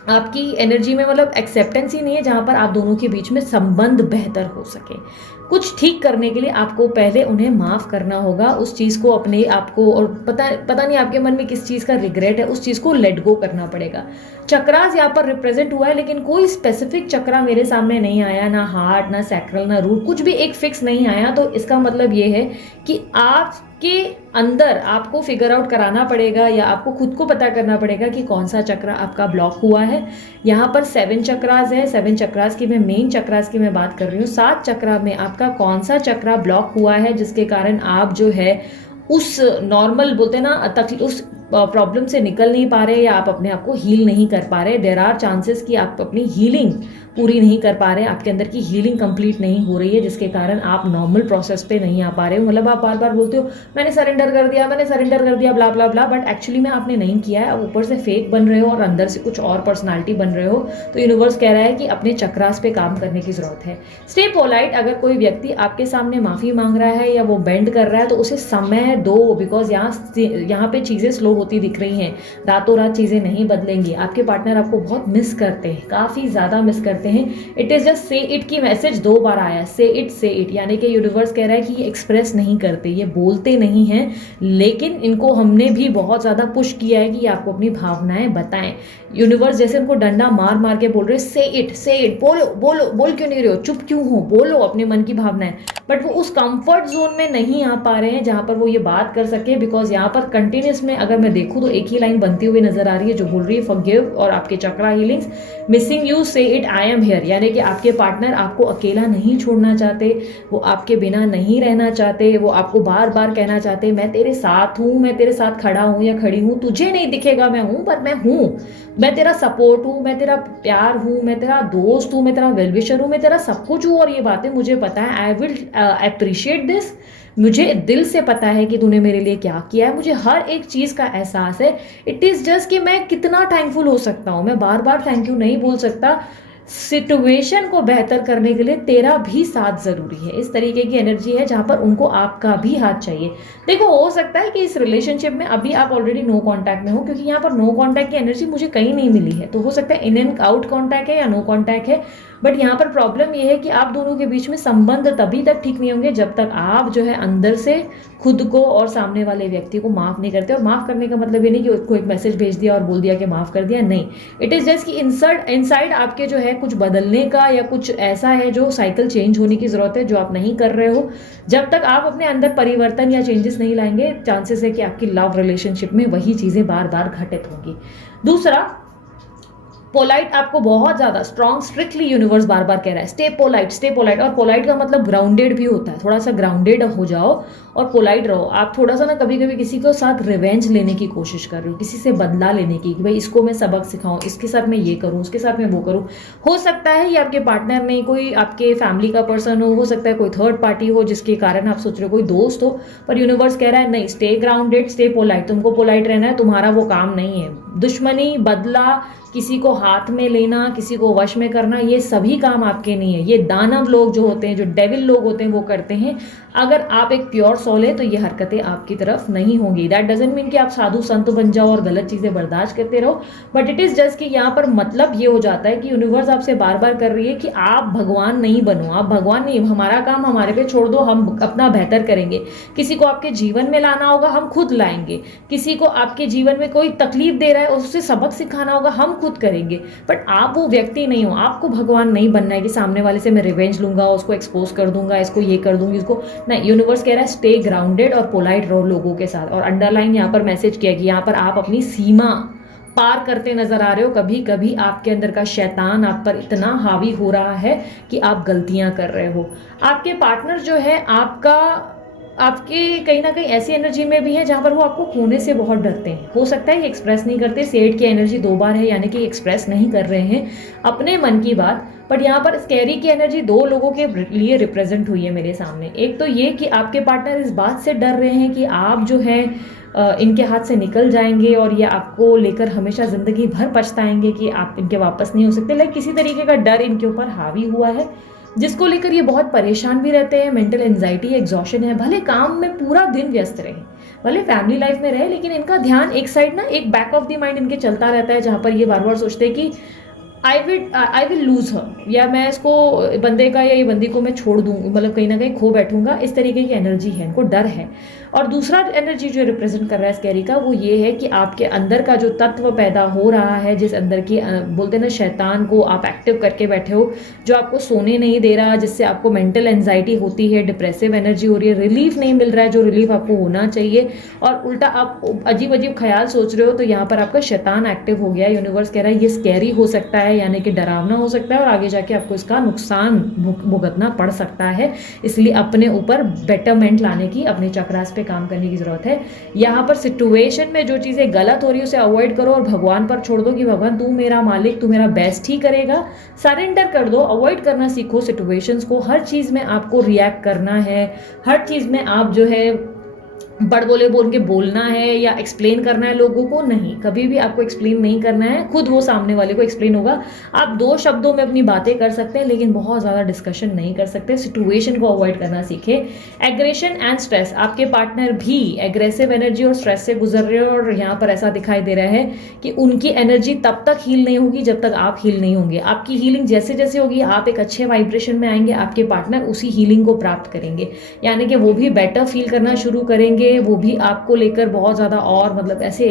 आपकी एनर्जी में मतलब एक्सेप्टेंस ही नहीं है, जहां पर आप दोनों के बीच में संबंध बेहतर हो सके। कुछ ठीक करने के लिए आपको पहले उन्हें माफ़ करना होगा, उस चीज़ को अपने आप को, और पता नहीं आपके मन में किस चीज़ का रिग्रेट है, उस चीज़ को लेट गो करना पड़ेगा। चक्रास यहाँ पर रिप्रेजेंट हुआ है, लेकिन कोई स्पेसिफिक चक्रा मेरे सामने नहीं आया, ना हार्ट, ना सैक्रल, ना रूट, कुछ भी एक फिक्स नहीं आया। तो इसका मतलब ये है कि आपके अंदर आपको फिगर आउट कराना पड़ेगा या आपको खुद को पता करना पड़ेगा कि कौन सा चक्रा आपका ब्लॉक हुआ है। यहाँ पर 7 चक्रास है, 7 चक्रास की मैं मेन चक्रास की मैं बात कर रही हूँ। 7 चक्रा में आपका कौन सा चक्रा ब्लॉक हुआ है जिसके कारण आप जो है उस नॉर्मल बोलते ना उस प्रॉब्लम से निकल नहीं पा रहे, या आप अपने आप को हील नहीं कर पा रहे। देयर आर चांसेस कि आप अपनी हीलिंग पूरी नहीं कर पा रहे, आपके अंदर की हीलिंग कंप्लीट नहीं हो रही है, जिसके कारण आप नॉर्मल प्रोसेस पे नहीं आ पा रहे हो। मतलब आप बार बार बोलते हो मैंने सरेंडर कर दिया, मैंने सरेंडर कर दिया, ब्ला ब्ला ब्ला, बट एक्चुअली में आपने नहीं किया है। आप ऊपर से फेक बन रहे हो और अंदर से कुछ और पर्सनालिटी बन रहे हो। तो यूनिवर्स कह रहा है कि अपने चक्रास पे काम करने की जरूरत है। Stay polite. अगर कोई व्यक्ति आपके सामने माफ़ी मांग रहा है या वो बेंड कर रहा है तो उसे समय दो, बिकॉज यहाँ पे चीज़ें स्लो होती दिख रही हैं। रातों रात चीज़ें नहीं बदलेंगी। आपके पार्टनर आपको बहुत मिस करते हैं, काफ़ी ज़्यादा मिस करते हैं। It is just say it की मैसेज 2 बार आया, से इट, यानी कि यूनिवर्स कह रहा है कि ये एक्सप्रेस नहीं करते, ये बोलते नहीं हैं, लेकिन इनको हमने भी बहुत ज़्यादा पुश किया है कि ये आपको अपनी भावनाएं बताएं। यूनिवर्स जैसे उनको डंडा मार मार के बोल रहे से इट, बोल क्यों नहीं रहे हो, चुप क्यों हो, बोलो अपने मन की भावनाएं। बट वो उस कंफर्ट जोन में नहीं आ पा रहे हैं जहां पर वो ये बात कर सके, बिकॉज यहाँ पर कंटिन्यूस में अगर मैं देखूँ तो एक ही लाइन बनती हुई नजर आ रही है जो बोल रही है फॉरगिव और आपके चक्रा हीलिंग्स, मिसिंग यू, से इट, आई एम हियर। यानी कि आपके पार्टनर आपको अकेला नहीं छोड़ना चाहते, वो आपके बिना नहीं रहना चाहते, वो आपको बार बार कहना चाहते मैं तेरे साथ हूँ, मैं तेरे साथ खड़ा हूँ या खड़ी हूँ, तुझे नहीं दिखेगा मैं हूँ पर मैं हूँ, मैं तेरा सपोर्ट हूँ, मैं तेरा प्यार हूँ, मैं तेरा दोस्त हूँ, मैं तेरा वेलविशर हूँ, मैं तेरा सब कुछ हूँ। और ये बातें मुझे पता है, आई विल अप्रिशिएट दिस, मुझे दिल से पता है कि तूने मेरे लिए क्या किया है, मुझे हर एक चीज़ का एहसास है। इट इज़ जस्ट कि मैं कितना थैंकफुल हो सकता हूँ, मैं बार बार थैंक यू नहीं बोल सकता। सिचुएशन को बेहतर करने के लिए तेरा भी साथ जरूरी है। इस तरीके की एनर्जी है जहां पर उनको आपका भी हाथ चाहिए। देखो हो सकता है कि इस रिलेशनशिप में अभी आप ऑलरेडी नो कांटेक्ट में हो, क्योंकि यहाँ पर नो कांटेक्ट की एनर्जी मुझे कहीं नहीं मिली है। तो हो सकता है इन एंड आउट कांटेक्ट है या नो कांटेक्ट है, बट यहाँ पर प्रॉब्लम ये है कि आप दोनों के बीच में संबंध तभी तक ठीक नहीं होंगे जब तक आप जो है अंदर से खुद को और सामने वाले व्यक्ति को माफ़ नहीं करते। और माफ़ करने का मतलब ये नहीं कि उसको एक मैसेज भेज दिया और बोल दिया कि माफ़ कर दिया, नहीं। इट इज़ जस्ट कि इनसाइड आपके जो है कुछ बदलने का या कुछ ऐसा है जो साइकिल चेंज होने की ज़रूरत है, जो आप नहीं कर रहे हो। जब तक आप अपने अंदर परिवर्तन या चेंजेस नहीं लाएंगे, चांसेस है कि आपकी लव रिलेशनशिप में वही चीज़ें बार बार घटित होंगी। दूसरा, पोलाइट आपको बहुत ज़्यादा स्ट्रॉन्ग स्ट्रिक्टली यूनिवर्स बार बार कह रहा है स्टे पोलाइट, स्टे पोलाइट। और पोलाइट का मतलब ग्राउंडेड भी होता है, थोड़ा सा ग्राउंडेड हो जाओ और पोलाइट रहो। आप थोड़ा सा ना कभी कभी किसी के साथ रिवेंज लेने की कोशिश कर रहे हो, किसी से बदला लेने की, कि भाई इसको मैं सबक सिखाऊं, इसके साथ मैं ये करूं, उसके साथ मैं वो करूं। हो सकता है ये आपके पार्टनर नहीं, कोई आपके फैमिली का पर्सन हो सकता है कोई थर्ड पार्टी हो जिसके कारण आप सोच रहे हो, कोई दोस्त हो। पर यूनिवर्स कह रहा है नहीं, स्टे ग्राउंडेड, स्टे पोलाइट। तुमको पोलाइट रहना है, तुम्हारा वो काम नहीं है। दुश्मनी, बदला, किसी को हाथ में लेना, किसी को वश में करना, ये सभी काम आपके नहीं है। ये दानव लोग जो होते हैं, जो डेविल लोग होते हैं, वो करते हैं। अगर आप एक प्योर सोल है तो ये हरकतें आपकी तरफ नहीं होंगी। दैट डजंट मीन कि आप साधु संत बन जाओ और गलत चीज़ें बर्दाश्त करते रहो, बट इट इज़ जस्ट कि यहाँ पर मतलब ये हो जाता है कि यूनिवर्स आपसे बार बार कर रही है कि आप भगवान नहीं बनो, आप भगवान नहीं, हमारा काम हमारे पे छोड़ दो, हम अपना बेहतर करेंगे। किसी को आपके जीवन में लाना होगा, हम खुद लाएंगे। किसी को आपके जीवन में कोई तकलीफ दे रहा है, उससे सबक सिखाना होगा, हम खुद करेंगे। बट आप वो व्यक्ति नहीं हो, आपको भगवान नहीं बनना है कि सामने वाले से मैं रिवेंज लूंगा, उसको एक्सपोज कर दूंगा, इसको ये कर दूंगी, इसको नहीं। यूनिवर्स कह रहा है स्टे ग्राउंडेड और पोलाइट रहो लोगों के साथ। और अंडरलाइन यहाँ पर मैसेज किया कि यहाँ पर आप अपनी सीमा पार करते नजर आ रहे हो। कभी कभी आपके अंदर का शैतान आप पर इतना हावी हो रहा है कि आप गलतियां कर रहे हो। आपके पार्टनर जो है आपके कहीं ना कहीं ऐसी एनर्जी में भी है जहां पर वो आपको खोने से बहुत डरते हैं। हो सकता है ये एक्सप्रेस नहीं करते, सेठ की एनर्जी 2 बार है, यानी कि एक्सप्रेस नहीं कर रहे हैं अपने मन की बात। बट यहाँ पर स्कैरी की एनर्जी 2 लोगों के लिए रिप्रेजेंट हुई है मेरे सामने। एक तो ये कि आपके पार्टनर इस बात से डर रहे हैं कि आप जो है इनके हाथ से निकल जाएंगे और ये आपको लेकर हमेशा ज़िंदगी भर पछताएंगे कि आप इनके वापस नहीं हो सकते। लाइक किसी तरीके का डर इनके ऊपर हावी हुआ है, जिसको लेकर ये बहुत परेशान भी रहते हैं। मेंटल एंजाइटी, एग्जॉशन है। भले काम में पूरा दिन व्यस्त रहे, भले फैमिली लाइफ में रहे, लेकिन इनका ध्यान एक साइड ना, एक बैक ऑफ द माइंड इनके चलता रहता है, जहाँ पर ये बार बार सोचते हैं कि आई विल लूज हर, या मैं इसको बंदे का या ये बंदी को मैं छोड़ दूँ, मतलब कहीं ना कहीं खो बैठूंगा। इस तरीके की एनर्जी है, इनको डर है। और दूसरा एनर्जी जो रिप्रेजेंट कर रहा है स्कैरी का, वो ये है कि आपके अंदर का जो तत्व पैदा हो रहा है, जिस अंदर की बोलते हैं ना शैतान को आप एक्टिव करके बैठे हो, जो आपको सोने नहीं दे रहा, जिससे आपको मेंटल एंजाइटी होती है, डिप्रेसिव एनर्जी हो रही है, रिलीफ नहीं मिल रहा है जो रिलीफ आपको होना चाहिए, और उल्टा आप अजीब अजीब ख्याल सोच रहे हो, तो यहाँ पर आपका शैतान एक्टिव हो गया है। यूनिवर्स कह रहा है ये स्कैरी हो सकता है, यानी कि डरावना हो सकता है, और आगे जाके आपको इसका नुकसान भुगतना पड़ सकता है। इसलिए अपने ऊपर बेटरमेंट लाने की, अपने चक्रास पे काम करने की जरूरत है। यहाँ पर सिचुएशन में जो चीजें गलत हो रही है उसे अवॉइड करो और भगवान पर छोड़ दो कि भगवान तू मेरा मालिक, तू मेरा बेस्ट ही करेगा। सरेंडर कर दो, अवॉइड करना सीखो सिचुएशंस को। हर चीज में आपको रिएक्ट करना है, हर चीज में आप जो है बड़ बोले बोल के बोलना है या एक्सप्लेन करना है लोगों को, नहीं। कभी भी आपको एक्सप्लेन नहीं करना है, खुद वो सामने वाले को एक्सप्लेन होगा। आप 2 शब्दों में अपनी बातें कर सकते हैं, लेकिन बहुत ज़्यादा डिस्कशन नहीं कर सकते। सिचुएशन को अवॉइड करना सीखे। एग्रेशन एंड स्ट्रेस, आपके पार्टनर भी एग्रेसिव एनर्जी और स्ट्रेस से गुजर रहे हो, और यहाँ पर ऐसा दिखाई दे रहा है कि उनकी एनर्जी तब तक हील नहीं होगी जब तक आप हील नहीं होंगे। आपकी हीलिंग जैसे जैसे होगी, आप एक अच्छे वाइब्रेशन में आएंगे, आपके पार्टनर उसी हीलिंग को प्राप्त करेंगे, यानी कि वो भी बेटर फील करना शुरू करेंगे। वो भी आपको लेकर बहुत ज़्यादा और मतलब ऐसे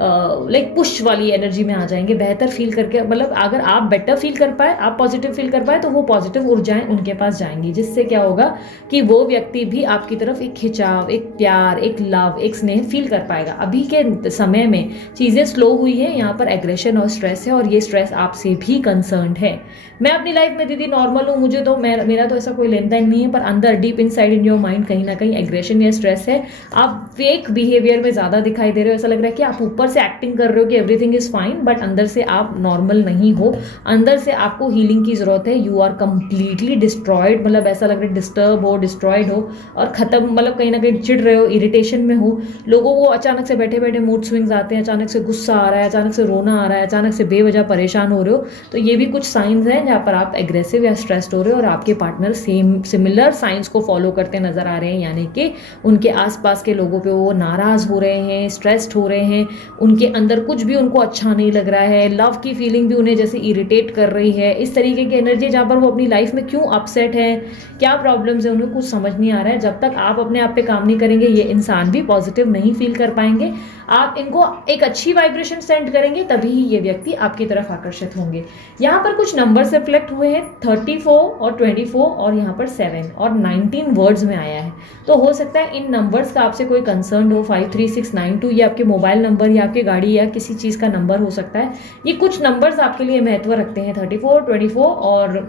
लाइक पुश वाली एनर्जी में आ जाएंगे, बेहतर फील करके। मतलब अगर आप बेटर फील कर पाए, आप पॉजिटिव फील कर पाए, तो वो पॉजिटिव ऊर्जाएं उनके पास जाएंगी, जिससे क्या होगा कि वो व्यक्ति भी आपकी तरफ एक खिंचाव, एक प्यार, एक लव, एक स्नेह फील कर पाएगा। अभी के समय में चीज़ें स्लो हुई है, यहाँ पर एग्रेशन और स्ट्रेस है, और ये स्ट्रेस आपसे भी कंसर्न्ड है। मैं अपनी लाइफ में दीदी नॉर्मल हूँ, मुझे तो मेरा तो ऐसा कोई लेन देन नहीं है, पर अंदर deep inside in your mind कहीं ना कहीं एग्रेशन या स्ट्रेस है। आप फेक बिहेवियर में ज़्यादा दिखाई दे रहे हो। ऐसा लग रहा है कि आप ऊपर से एक्टिंग कर रहे हो कि एवरीथिंग इज फाइन, बट अंदर से आप नॉर्मल नहीं हो। अंदर से आपको हीलिंग की जरूरत है। यू आर कंप्लीटली डिस्ट्रॉयड, मतलब ऐसा लग रहा है डिस्टर्ब हो, डिस्ट्रॉयड हो और खत्म, मतलब कहीं ना कहीं चिढ़ रहे हो, इरिटेशन में हो। लोगों को अचानक से बैठे बैठे मूड स्विंग्स आते हैं, अचानक से गुस्सा आ रहा है, अचानक से रोना आ रहा है, अचानक से बेवजह परेशान हो रहे हो। तो ये भी कुछ साइंस हैं जहाँ पर आप एग्रेसिव या स्ट्रेस्ड हो रहे हो, और आपके पार्टनर सिमिलर साइंस को फॉलो करते नजर आ रहे हैं, यानी कि उनके आसपास के लोगों पे वो नाराज़ हो रहे हैं, स्ट्रेस्ड हो रहे हैं, उनके अंदर कुछ भी उनको अच्छा नहीं लग रहा है, लव की फीलिंग भी उन्हें जैसे इरिटेट कर रही है, इस तरीके की एनर्जी जहाँ पर वो अपनी लाइफ में क्यों अपसेट है, क्या प्रॉब्लम्स है, उन्हें कुछ समझ नहीं आ रहा है। जब तक आप अपने आप पे काम नहीं करेंगे ये इंसान भी पॉजिटिव नहीं फील कर पाएंगे। आप इनको एक अच्छी वाइब्रेशन सेंड करेंगे तभी ये व्यक्ति आपकी तरफ आकर्षित होंगे। यहाँ पर कुछ नंबर्स रिफ्लेक्ट हुए हैं 34 और 24 और यहाँ पर 7 और 19 वर्ड्स में आया है। तो हो सकता है इन नंबर्स का आपसे कोई कंसर्न हो। 53692 ये आपके मोबाइल नंबर या आपकी गाड़ी या किसी चीज़ का नंबर हो सकता है। ये कुछ नंबर्स आपके लिए महत्व रखते हैं, 34, 24 और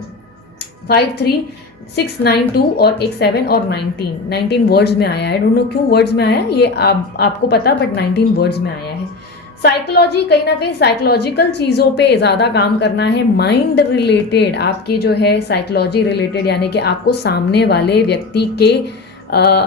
53692 और एक 7 और 19 वर्ड्स में आया है। डोंट नो क्यों वर्ड्स में आया है ये आपको पता, बट 19 वर्ड्स में आया है। साइकोलॉजी, कहीं ना कहीं साइकोलॉजिकल चीज़ों पे ज़्यादा काम करना है, माइंड रिलेटेड आपकी जो है साइकोलॉजी रिलेटेड, यानी कि आपको सामने वाले व्यक्ति के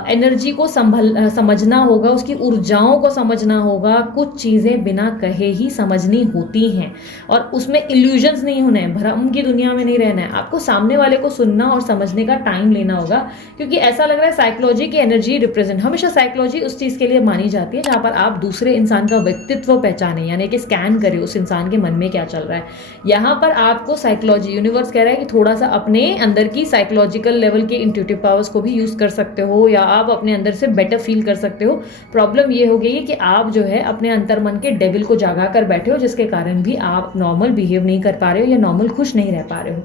एनर्जी को समझना होगा, उसकी ऊर्जाओं को समझना होगा। कुछ चीज़ें बिना कहे ही समझनी होती हैं और उसमें इल्यूजन्स नहीं होना है, भ्रम की दुनिया में नहीं रहना है। आपको सामने वाले को सुनना और समझने का टाइम लेना होगा, क्योंकि ऐसा लग रहा है साइकोलॉजी की एनर्जी रिप्रेजेंट, हमेशा साइकोलॉजी उस चीज़ के लिए मानी जाती है जहाँ पर आप दूसरे इंसान का व्यक्तित्व पहचाने, यानी कि स्कैन करें उस इंसान के मन में क्या चल रहा है। यहाँ पर आपको साइकोलॉजी, यूनिवर्स कह रहा है कि थोड़ा सा अपने अंदर की साइकोलॉजिकल लेवल के इंट्यूटिव पावर्स को भी यूज़ कर सकते हो या आप अपने अंदर से बेटर फील कर सकते हो। प्रॉब्लम ये हो गई कि आप जो है अपने अंतर मन के डेविल को जागा कर बैठे हो, जिसके कारण भी आप नॉर्मल बिहेव नहीं कर पा रहे हो या नॉर्मल खुश नहीं रह पा रहे हो।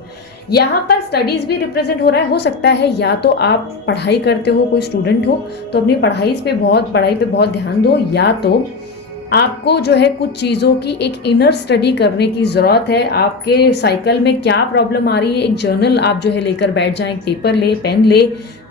यहाँ पर स्टडीज भी रिप्रेजेंट हो रहा है। हो सकता है या तो आप पढ़ाई करते हो, कोई स्टूडेंट हो तो अपनी पढ़ाई पे बहुत ध्यान दो, या तो आपको जो है कुछ चीज़ों की एक इनर स्टडी करने की ज़रूरत है। आपके साइकिल में क्या प्रॉब्लम आ रही है, एक जर्नल आप जो है लेकर बैठ जाएं, एक पेपर ले, पेन ले,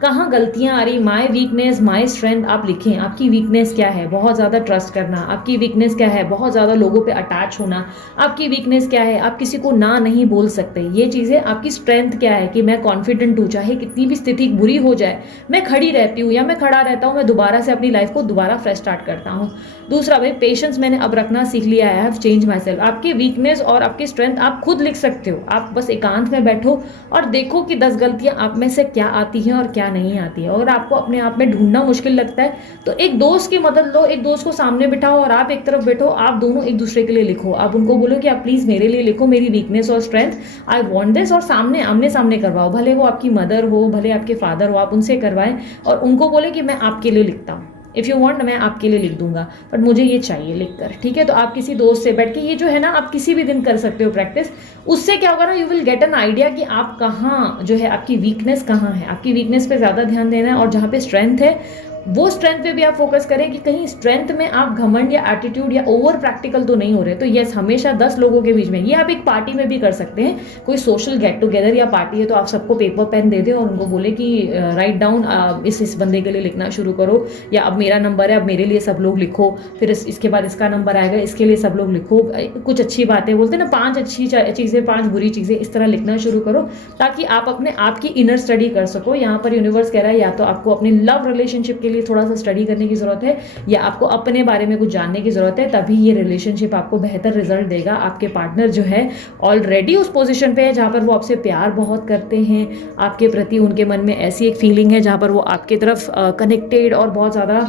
कहाँ गलतियाँ आ रही, माय वीकनेस माय स्ट्रेंथ आप लिखें। आपकी वीकनेस क्या है, बहुत ज़्यादा ट्रस्ट करना। आपकी वीकनेस क्या है, बहुत ज़्यादा लोगों पे अटैच होना। आपकी वीकनेस क्या है, आप किसी को ना नहीं बोल सकते। ये चीज़ें। आपकी स्ट्रेंथ क्या है कि मैं कॉन्फिडेंट हूँ, चाहे कितनी भी स्थिति बुरी हो जाए मैं खड़ी रहती हूँ या मैं खड़ा रहता हूँ, मैं दोबारा से अपनी लाइफ को दोबारा फ्रेश स्टार्ट करता हूँ। दूसरा भाई, पेशेंस मैंने अब रखना सीख लिया है, I have change my self. आपकी वीकनेस और आपकी स्ट्रेंथ आप खुद लिख सकते हो। आप बस एकांत में बैठो और देखो कि 10 गलतियां आप में से क्या आती हैं और क्या नहीं आती है। और आपको अपने आप में ढूंढना मुश्किल लगता है तो एक दोस्त की मदद लो, एक दोस्त को सामने बिठाओ और आप एक तरफ बैठो, आप दोनों एक दूसरे के लिए लिखो। आप उनको बोलो कि आप प्लीज मेरे लिए लिखो, मेरी वीकनेस और स्ट्रेंथ, आई वॉन्ट दिस, और सामने आमने सामने करवाओ। भले वो आपकी मदर हो, भले आपके फादर हो, आप उनसे करवाएं और उनको बोले कि मैं आपके लिए लिखता हूँ, इफ़ यू वांट मैं आपके लिए लिख दूंगा, बट मुझे ये चाहिए लिख कर। ठीक है, तो आप किसी दोस्त से बैठ के ये जो है ना, आप किसी भी दिन कर सकते हो प्रैक्टिस। उससे क्या होगा ना, you will get an idea कि आप कहाँ जो है, आपकी वीकनेस कहाँ है। आपकी वीकनेस पे ज़्यादा ध्यान देना है और जहाँ पे स्ट्रेंथ है वो स्ट्रेंथ पे भी आप फोकस करें कि कहीं स्ट्रेंथ में आप घमंड या एटीट्यूड या ओवर प्रैक्टिकल तो नहीं हो रहे। तो यस, हमेशा 10 लोगों के बीच में, ये आप एक पार्टी में भी कर सकते हैं। कोई सोशल गेट टुगेदर या पार्टी है तो आप सबको पेपर पेन दे दें और उनको बोले कि राइट डाउन, इस बंदे के लिए लिखना शुरू करो, या अब मेरा नंबर है, अब मेरे लिए सब लोग लिखो, फिर इसके बाद इसका नंबर आएगा, इसके लिए सब लोग लिखो। कुछ अच्छी बातें बोलते हैं ना, 5 अच्छी चीज़ें 5 बुरी चीज़ें, इस तरह लिखना शुरू करो ताकि आप अपने आप की इनर स्टडी कर सको। यहाँ पर यूनिवर्स कह रहा है या तो आपको अपने लव रिलेशनशिप के लिए थोड़ा सा स्टडी करने की जरूरत है या आपको अपने बारे में कुछ जानने की जरूरत है, तभी ये रिलेशनशिप आपको बेहतर रिजल्ट देगा। आपके पार्टनर जो है ऑलरेडी उस पोजीशन पे है जहाँ पर वो आपसे प्यार बहुत करते हैं, आपके प्रति उनके मन में ऐसी एक फीलिंग है जहाँ पर वो आपके तरफ कनेक्टेड और बहुत ज़्यादा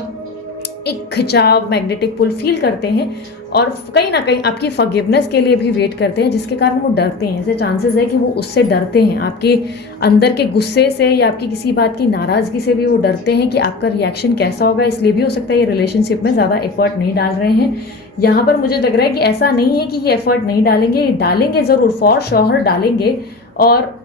एक खिंचाव, मैग्नेटिक पुल फील करते हैं और कहीं ना कहीं आपकी फॉरगिवनेस के लिए भी वेट करते हैं, जिसके कारण वो डरते हैं। ऐसे चांसेस है कि वो उससे डरते हैं, आपके अंदर के गुस्से से या आपकी किसी बात की नाराज़गी से भी वो डरते हैं कि आपका रिएक्शन कैसा होगा। इसलिए भी हो सकता है ये रिलेशनशिप में ज़्यादा एफर्ट नहीं डाल रहे हैं। यहाँ पर मुझे लग रहा है कि ऐसा नहीं है कि ये एफर्ट नहीं डालेंगे, डालेंगे ज़रूर, फॉर श्योर डालेंगे और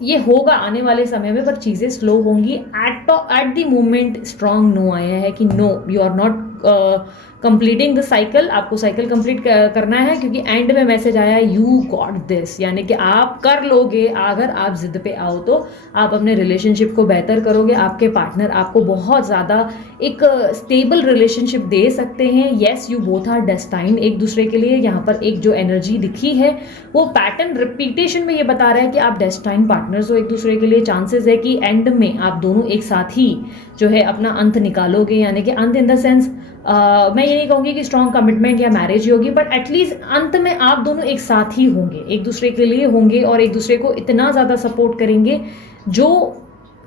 ये होगा आने वाले समय में, पर चीज़ें स्लो होंगी। At the moment strong no आया है कि no, you are not completing the cycle. आपको साइकिल कंप्लीट करना है क्योंकि एंड में मैसेज आया यू गॉट दिस, यानी कि आप कर लोगे। अगर आप जिद पे आओ तो आप अपने रिलेशनशिप को बेहतर करोगे। आपके पार्टनर आपको बहुत ज़्यादा एक स्टेबल रिलेशनशिप दे सकते हैं। Yes, you both are destined एक दूसरे के लिए। यहाँ पर एक जो एनर्जी दिखी है वो पैटर्न रिपीटेशन में ये बता रहा है कि आप डेस्टाइन्ड पार्टनर्स हो एक दूसरे के लिए। चांसेस है कि एंड में आप दोनों एक साथ ही जो है अपना अंत निकालोगे, यानी कि अंत इन द सेंस मैं ये नहीं कहूँगी कि स्ट्रॉन्ग कमिटमेंट या मैरिज होगी, बट एटलीस्ट अंत में आप दोनों एक साथ ही होंगे, एक दूसरे के लिए होंगे और एक दूसरे को इतना ज़्यादा सपोर्ट करेंगे जो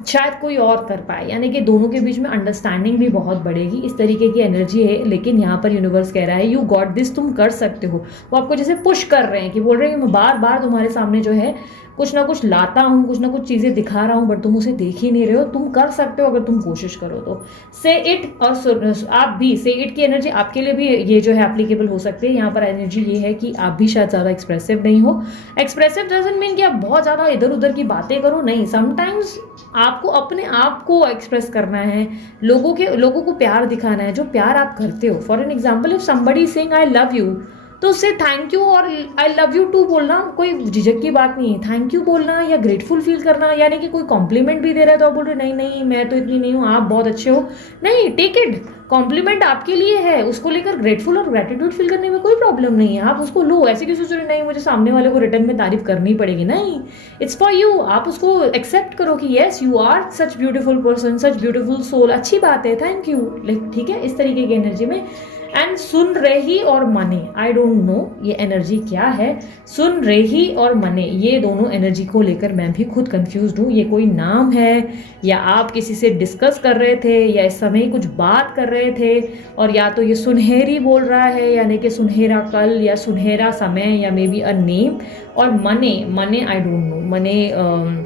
शायद कोई और कर पाए, यानी कि दोनों के बीच में अंडरस्टैंडिंग भी बहुत बढ़ेगी। इस तरीके की एनर्जी है। लेकिन यहाँ पर यूनिवर्स कह रहा है यू गॉट दिस, तुम कर सकते हो। वो आपको जैसे पुश कर रहे हैं कि बोल रहे हैं मैं बार बार तुम्हारे सामने जो है कुछ ना कुछ लाता हूँ, कुछ ना कुछ चीज़ें दिखा रहा हूँ, बट तुम उसे देख ही नहीं रहे हो। तुम कर सकते हो अगर तुम कोशिश करो तो। से इट, और आप भी से इट की एनर्जी आपके लिए भी ये जो है एप्लीकेबल हो सकती है। यहाँ पर एनर्जी ये है कि आप भी शायद ज़्यादा एक्सप्रेसिव नहीं हो। एक्सप्रेसिव डजंट मीन कि आप बहुत ज़्यादा इधर उधर की बातें करो, नहीं। समटाइम्स आपको अपने आप को एक्सप्रेस करना है, लोगों को प्यार दिखाना है, जो प्यार आप करते हो। For an example, if somebody saying I love you, तो उससे थैंक यू और आई लव यू टू बोलना कोई झिझक की बात नहीं है। थैंक यू बोलना या ग्रेटफुल फील करना, यानी कि कोई कॉम्प्लीमेंट भी दे रहा है तो आप बोल रहे नहीं नहीं मैं तो इतनी नहीं हूँ, आप बहुत अच्छे हो, नहीं, टेक इट। कॉम्प्लीमेंट आपके लिए है, उसको लेकर ग्रेटफुल और ग्रेटिट्यूड फील करने में कोई प्रॉब्लम नहीं है। आप उसको लो, ऐसे क्यों सोच रहे नहीं मुझे सामने वाले को रिटर्न में तारीफ करनी पड़ेगी, नहीं, इट्स फॉर यू। आप उसको एक्सेप्ट करो कि yes you are such beautiful person, such beautiful soul, अच्छी बात है, थैंक यू। ठीक है, इस तरीके की एनर्जी में। एंड सुन रही और मने, आई डोंट नो ये एनर्जी क्या है। सुन रही और मने, ये दोनों एनर्जी को लेकर मैं भी खुद कंफ्यूज हूँ। ये कोई नाम है या आप किसी से डिस्कस कर रहे थे या इस समय कुछ बात कर रहे थे, और या तो ये सुनहरी बोल रहा है यानी कि सुनहरा कल या सुनहरा समय या मे बी अ नेम। और मने, मने आई डोंट नो, मने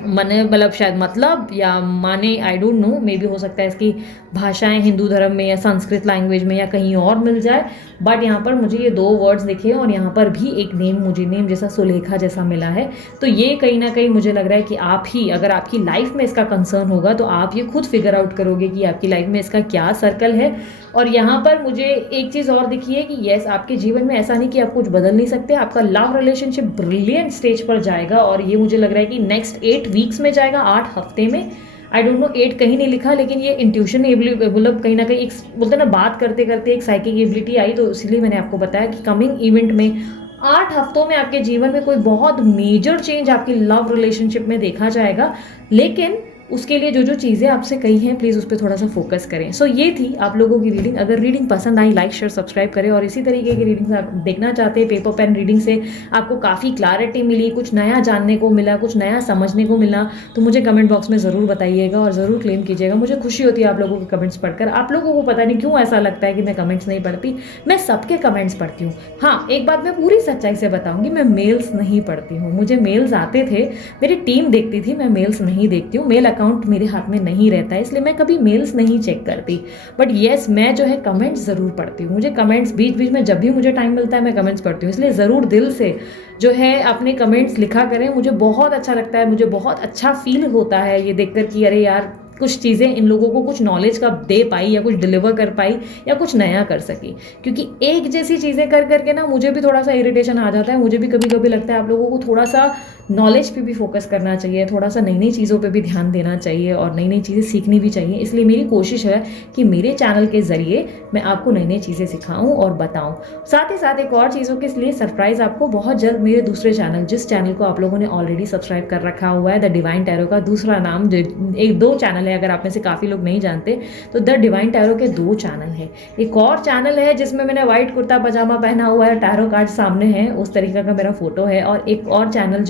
मने मतलब शायद मतलब या माने, आई डोंट नो, मे बी हो सकता है इसकी भाषाएं हिंदू धर्म में या संस्कृत लैंग्वेज में या कहीं और मिल जाए। बट यहाँ पर मुझे ये दो वर्ड्स दिखे और यहाँ पर भी एक नेम, मुझे नेम जैसा सुलेखा जैसा मिला है। तो ये कहीं ना कहीं मुझे लग रहा है कि आप ही, अगर आपकी लाइफ में इसका कंसर्न होगा तो आप ये खुद फिगर आउट करोगे कि आपकी लाइफ में इसका क्या सर्कल है। और यहाँ पर मुझे एक चीज़ और दिखी है कि येस, आपके जीवन में ऐसा नहीं कि आप कुछ बदल नहीं सकते। आपका लव रिलेशनशिप ब्रिलियंट स्टेज पर जाएगा और ये मुझे लग रहा है कि नेक्स्ट 8 वीक्स में जाएगा, 8 हफ्ते में। आई डोंट नो, 8 कहीं नहीं लिखा, लेकिन ये इंट्यूशन मतलब कहीं ना कहीं एक बोलते हैं ना, बात करते करते एक साइकिक एबिलिटी आई, तो इसलिए मैंने आपको बताया कि कमिंग इवेंट में 8 हफ्तों में आपके जीवन में कोई बहुत मेजर चेंज आपकी लव रिलेशनशिप में देखा जाएगा। लेकिन उसके लिए जो जो चीज़ें आपसे कही हैं प्लीज़ उस पर थोड़ा सा फोकस करें। सो ये थी आप लोगों की रीडिंग। अगर रीडिंग पसंद आई, लाइक शेयर सब्सक्राइब करें, और इसी तरीके की रीडिंग्स आप देखना चाहते हैं, पेपर पेन रीडिंग से आपको काफ़ी क्लैरिटी मिली, कुछ नया जानने को मिला, कुछ नया समझने को मिला, तो मुझे कमेंट बॉक्स में ज़रूर बताइएगा और ज़रूर क्लेम कीजिएगा। मुझे खुशी होती है आप लोगों के कमेंट्स पढ़कर। आप लोगों को पता नहीं क्यों ऐसा लगता है कि मैं कमेंट्स नहीं पढ़ती, मैं सबके कमेंट्स पढ़ती हूँ। हाँ, एक बात मैं पूरी सच्चाई से बताऊँगी, मैं मेल्स नहीं पढ़ती हूँ। मुझे मेल्स आते थे, मेरी टीम देखती थी, मैं मेल्स नहीं देखती हूँ। मेल अकाउंट मेरे हाथ में नहीं रहता है, इसलिए मैं कभी मेल्स नहीं चेक करती। बट येस, मैं जो है कमेंट्स ज़रूर पढ़ती हूँ। मुझे कमेंट्स बीच बीच में जब भी मुझे टाइम मिलता है मैं कमेंट्स पढ़ती हूँ, इसलिए ज़रूर दिल से जो है अपने कमेंट्स लिखा करें। मुझे बहुत अच्छा लगता है, मुझे बहुत अच्छा फील होता है ये देखकर कि अरे यार, कुछ चीज़ें इन लोगों को कुछ नॉलेज का दे पाई या कुछ डिलीवर कर पाई या कुछ नया कर सकी। क्योंकि एक जैसी चीज़ें कर करके ना मुझे भी थोड़ा सा इरिटेशन आ जाता है। मुझे भी कभी कभी लगता है आप लोगों को थोड़ा सा नॉलेज पे भी फोकस करना चाहिए, थोड़ा सा नई नई चीज़ों पे भी ध्यान देना चाहिए और नई नई चीज़ें सीखनी भी चाहिए। इसलिए मेरी कोशिश है कि मेरे चैनल के ज़रिए मैं आपको नई नई चीज़ें सिखाऊं और बताऊं। साथ ही साथ एक और चीज़ों के लिए सरप्राइज़ आपको बहुत जल्द मेरे दूसरे चैनल, जिस चैनल को आप लोगों ने ऑलरेडी सब्सक्राइब कर रखा हुआ है, द डिवाइन टैरो का दूसरा नाम, एक 2 चैनल है, अगर आप में से काफ़ी लोग नहीं जानते तो द डिवाइन टैरो के 2 चैनल है। एक और चैनल है जिसमें मैंने व्हाइट कुर्ता पजामा पहना हुआ है, टैरो कार्ड सामने है, उस तरीके का मेरा फोटो है। और एक और चैनल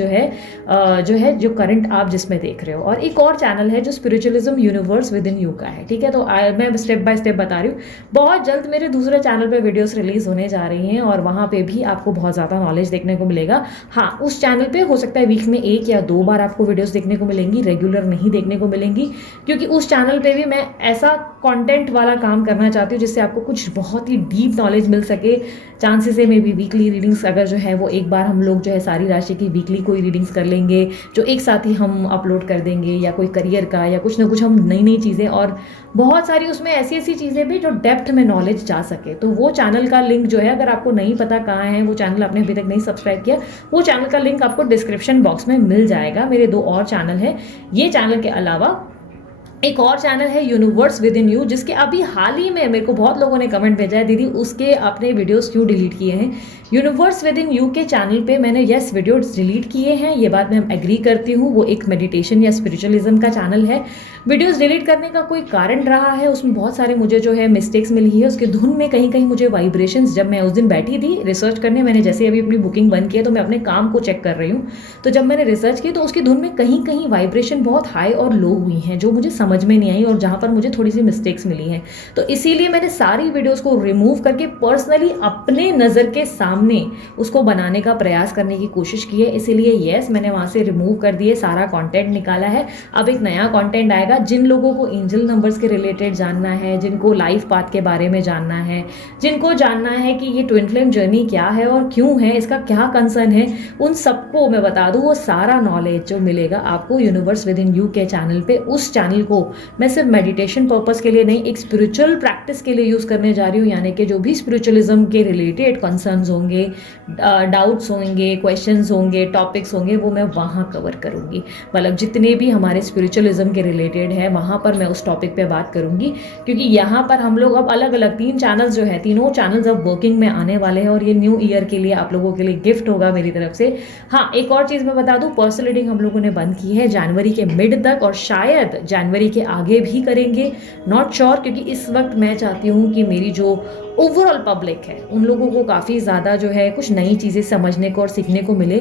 जो करंट आप जिसमें देख रहे हो, और एक और चैनल है जो spiritualism universe with in you का है। ठीक है, तो मैं स्टेप बाय स्टेप बता रही हूँ। बहुत जल्द मेरे दूसरे चैनल पे वीडियोस रिलीज होने जा रही हैं और वहाँ पे भी आपको बहुत ज़्यादा नॉलेज देखने को मिलेगा। हाँ, उस चैनल पे हो सकता है वीक में 1 या 2 बार आपको वीडियोस देखने को मिलेंगी, रेगुलर नहीं देखने को मिलेंगी, क्योंकि उस चैनल पे भी मैं ऐसा कंटेंट वाला काम करना चाहती हूँ जिससे आपको कुछ बहुत ही डीप नॉलेज मिल सके। चांसेस है मे बी वीकली रीडिंग्स अगर जो है वो एक बार हम लोग जो है सारी राशि की वीकली कोई रीडिंग्स कर लेंगे जो एक साथ ही हम अपलोड कर देंगे, या कोई करियर का या कुछ ना कुछ हम नई नई चीज़ें, और बहुत सारी उसमें ऐसी ऐसी चीज़ें भी जो डेप्थ में नॉलेज जा सके। तो वो चैनल का लिंक जो है, अगर आपको नहीं पता कहाँ है, वो चैनल आपने अभी तक नहीं सब्सक्राइब किया, वो चैनल का लिंक आपको डिस्क्रिप्शन बॉक्स में मिल जाएगा। मेरे 2 और चैनल है। ये चैनल के अलावा एक और चैनल है यूनिवर्स विद इन यू, जिसके अभी हाल ही में मेरे को बहुत लोगों ने कमेंट भेजा है, दीदी उसके अपने वीडियोस क्यों डिलीट किए हैं। यूनिवर्स विद इन यू के चैनल पे मैंने यस वीडियोस डिलीट किए हैं, ये बात मैं एग्री करती हूँ। वो एक मेडिटेशन या स्पिरिचुअलिज्म का चैनल है। वीडियोस डिलीट करने का कोई कारण रहा है, उसमें बहुत सारे मुझे जो है मिस्टेक्स मिली है। उसके धुन में कहीं कहीं मुझे वाइब्रेशंस, जब मैं उस दिन बैठी थी रिसर्च करने, मैंने जैसे अभी अपनी बुकिंग बंद की है तो मैं अपने काम को चेक कर रही हूँ, तो जब मैंने रिसर्च की तो उसकी धुन में कहीं कहीं वाइब्रेशन बहुत हाई और लो हुई हैं, जो मुझे समझ में नहीं आई और जहाँ पर मुझे थोड़ी सी मिस्टेक्स मिली हैं। तो इसीलिए मैंने सारी वीडियोस को रिमूव करके पर्सनली अपने नज़र के सामने उसको बनाने का प्रयास करने की कोशिश की है। इसीलिए यस, मैंने वहाँ से रिमूव कर दिए, सारा कंटेंट निकाला है। अब एक नया कंटेंट आएगा। जिन लोगों को एंजल नंबर्स के रिलेटेड जानना है, जिनको लाइफ पाथ के बारे में जानना है, जिनको जानना है कि ये ट्विन फ्लेम जर्नी क्या है और क्यों है, इसका क्या कंसर्न है, उन सबको मैं बता दूं वो सारा नॉलेज जो मिलेगा आपको यूनिवर्स विद इन यू के चैनल पे। उस चैनल को मैं सिर्फ मेडिटेशन पर्पस के लिए नहीं, एक स्पिरिचुअल प्रैक्टिस के लिए यूज़ करने जा रही हूँ। यानी कि जो भी स्पिरिचुअलिज्म के रिलेटेड कंसर्न्स होंगे, डाउट्स होंगे, क्वेश्चंस होंगे, टॉपिक्स होंगे, वो मैं वहाँ कवर करूँगी। मतलब जितने भी हमारे स्पिरिचुअलिज्म के रिलेटेड है वहाँ पर मैं उस टॉपिक पे बात करूँगी, क्योंकि यहाँ पर हम लोग अब अलग अलग 3 चैनल्स जो है, तीनों चैनल्स अब वर्किंग में आने वाले हैं और ये न्यू ईयर के लिए आप लोगों के लिए गिफ्ट होगा मेरी तरफ से। हाँ, एक और चीज़ मैं बता दूँ, पर्सनल रीडिंग हम लोगों ने बंद की है जनवरी के मिड तक और शायद जनवरी के आगे भी करेंगे, नॉट श्योर, क्योंकि इस वक्त मैं चाहती हूँ कि मेरी जो ओवरऑल पब्लिक है उन लोगों को काफ़ी ज़्यादा जो है कुछ नई चीज़ें समझने को और सीखने को मिले।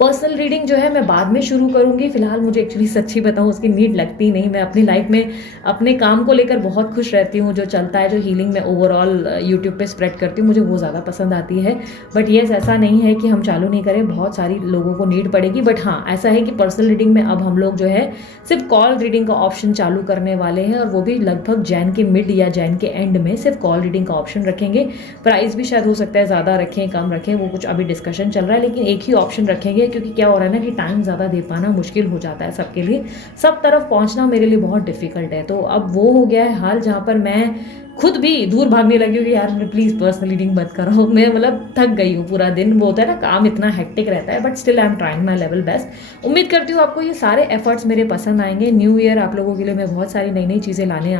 पर्सनल रीडिंग जो है मैं बाद में शुरू करूँगी। फिलहाल मुझे एक्चुअली सच्ची बताऊँ उसकी नीड लगती नहीं। मैं अपनी लाइफ में अपने काम को लेकर बहुत खुश रहती हूँ। जो चलता है, जो हीलिंग में ओवरऑल यूट्यूब पे स्प्रेड करती हूँ, मुझे वो ज़्यादा पसंद आती है। बट येस, ऐसा नहीं है कि हम चालू नहीं करें, बहुत सारी लोगों को नीड पड़ेगी। बट हाँ, ऐसा है कि पर्सनल रीडिंग में अब हम लोग जो है सिर्फ कॉल रीडिंग का ऑप्शन चालू करने वाले हैं और वो भी लगभग जैन के मिड या जैन के एंड में सिर्फ कॉल रीडिंग का ऑप्शन रखेंगे। प्राइस भी शायद हो सकता है ज़्यादा रखें कम रखें, वो कुछ अभी डिस्कशन चल रहा है, लेकिन एक ही ऑप्शन रखेंगे। क्योंकि क्या हो रहा है ना कि टाइम ज़्यादा दे पाना मुश्किल हो जाता है सबके लिए, सब तरफ पहुंचना मेरे लिए बहुत डिफिकल्ट है। तो अब वो हो गया है हाल जहाँ पर मैं खुद भी दूर भागने लगी हूँ कि यार प्लीज़ पर्सनल रीडिंग मत करो। मैं मतलब थक गई हूँ पूरा दिन, वो होता है ना काम इतना हेक्टिक रहता है, but still I am trying my level best. उम्मीद करती हूँ आपको ये सारे एफर्ट्स मेरे पसंद आएंगे। न्यू ईयर आप लोगों के लिए मैं बहुत सारी नई नई चीज़ें लाने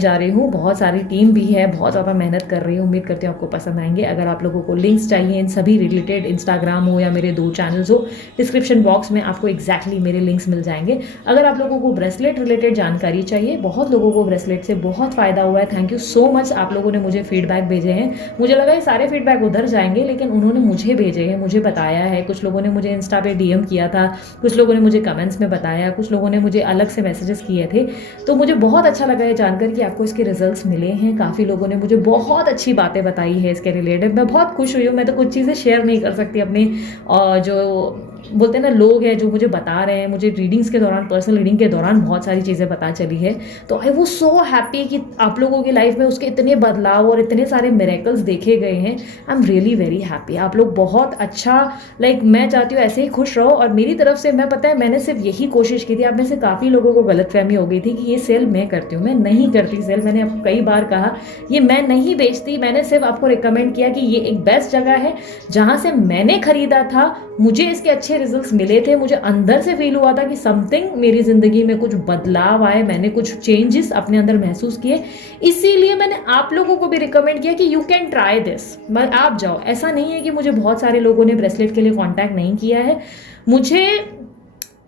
जा रही हूँ। बहुत सारी टीम भी है, बहुत ज़्यादा मेहनत कर रही हूँ। उम्मीद करती हूँ आपको पसंद आएंगे। अगर आप लोगों को लिंक्स चाहिए इन सभी रिलेटेड, इंस्टाग्राम हो या मेरे 2 चैनल्स हो, डिस्क्रिप्शन बॉक्स में आपको एग्जैक्टली मेरे लिंक्स मिल जाएंगे। अगर आप लोगों को ब्रेसलेट रिलेटेड जानकारी चाहिए, बहुत लोगों को ब्रेसलेट से बहुत फ़ायदा हुआ है। थैंक यू सो मच, आप लोगों ने मुझे फीडबैक भेजे हैं। मुझे लगा ये सारे फीडबैक उधर जाएंगे, लेकिन उन्होंने मुझे भेजे हैं, मुझे बताया है। कुछ लोगों ने मुझे इंस्टा पे डीएम किया था, कुछ लोगों ने मुझे कमेंट्स में बताया, कुछ लोगों ने मुझे अलग से मैसेजेस किए थे। तो मुझे बहुत अच्छा लगा ये जानकर कि आपको इसके रिजल्ट्स मिले हैं। काफ़ी लोगों ने मुझे बहुत अच्छी बातें बताई है इसके रिलेटेड। मैं बहुत खुश हुई हूँ। मैं तो कुछ चीज़ें शेयर नहीं कर सकती अपनी, जो बोलते हैं ना लोग हैं जो मुझे बता रहे हैं, मुझे रीडिंग्स के दौरान, पर्सनल रीडिंग के दौरान बहुत सारी चीज़ें पता चली है। तो आई वो सो हैप्पी कि आप लोगों की लाइफ में उसके इतने बदलाव और इतने सारे मिरेकल्स देखे गए हैं। I am really very happy. आप लोग बहुत अच्छा, मैं चाहती हूँ ऐसे ही खुश रहो। और मेरी तरफ से मैं, पता है, मैंने सिर्फ यही कोशिश की थी। आप में से काफ़ी लोगों को गलतफहमी हो गई थी कि ये सेल मैं करती हूँ। मैं नहीं करती सेल, मैंने अब कई बार कहा ये मैं नहीं बेचती। मैंने सिर्फ आपको रिकमेंड किया कि ये एक बेस्ट जगह है जहाँ से मैंने खरीदा था, मुझे इसके अच्छे रिजल्ट्स मिले थे। मुझे अंदर से फील हुआ था कि समथिंग मेरी ज़िंदगी में कुछ बदलाव आए, मैंने कुछ चेंजेस अपने अंदर महसूस किए। इसीलिए मैंने आप लोगों को भी रिकमेंड किया कि यू कैन ट्राई दिस, आप जाओ। ऐसा नहीं है कि मुझे बहुत सारे लोगों ने ब्रेसलेट के लिए कांटेक्ट नहीं किया है। मुझे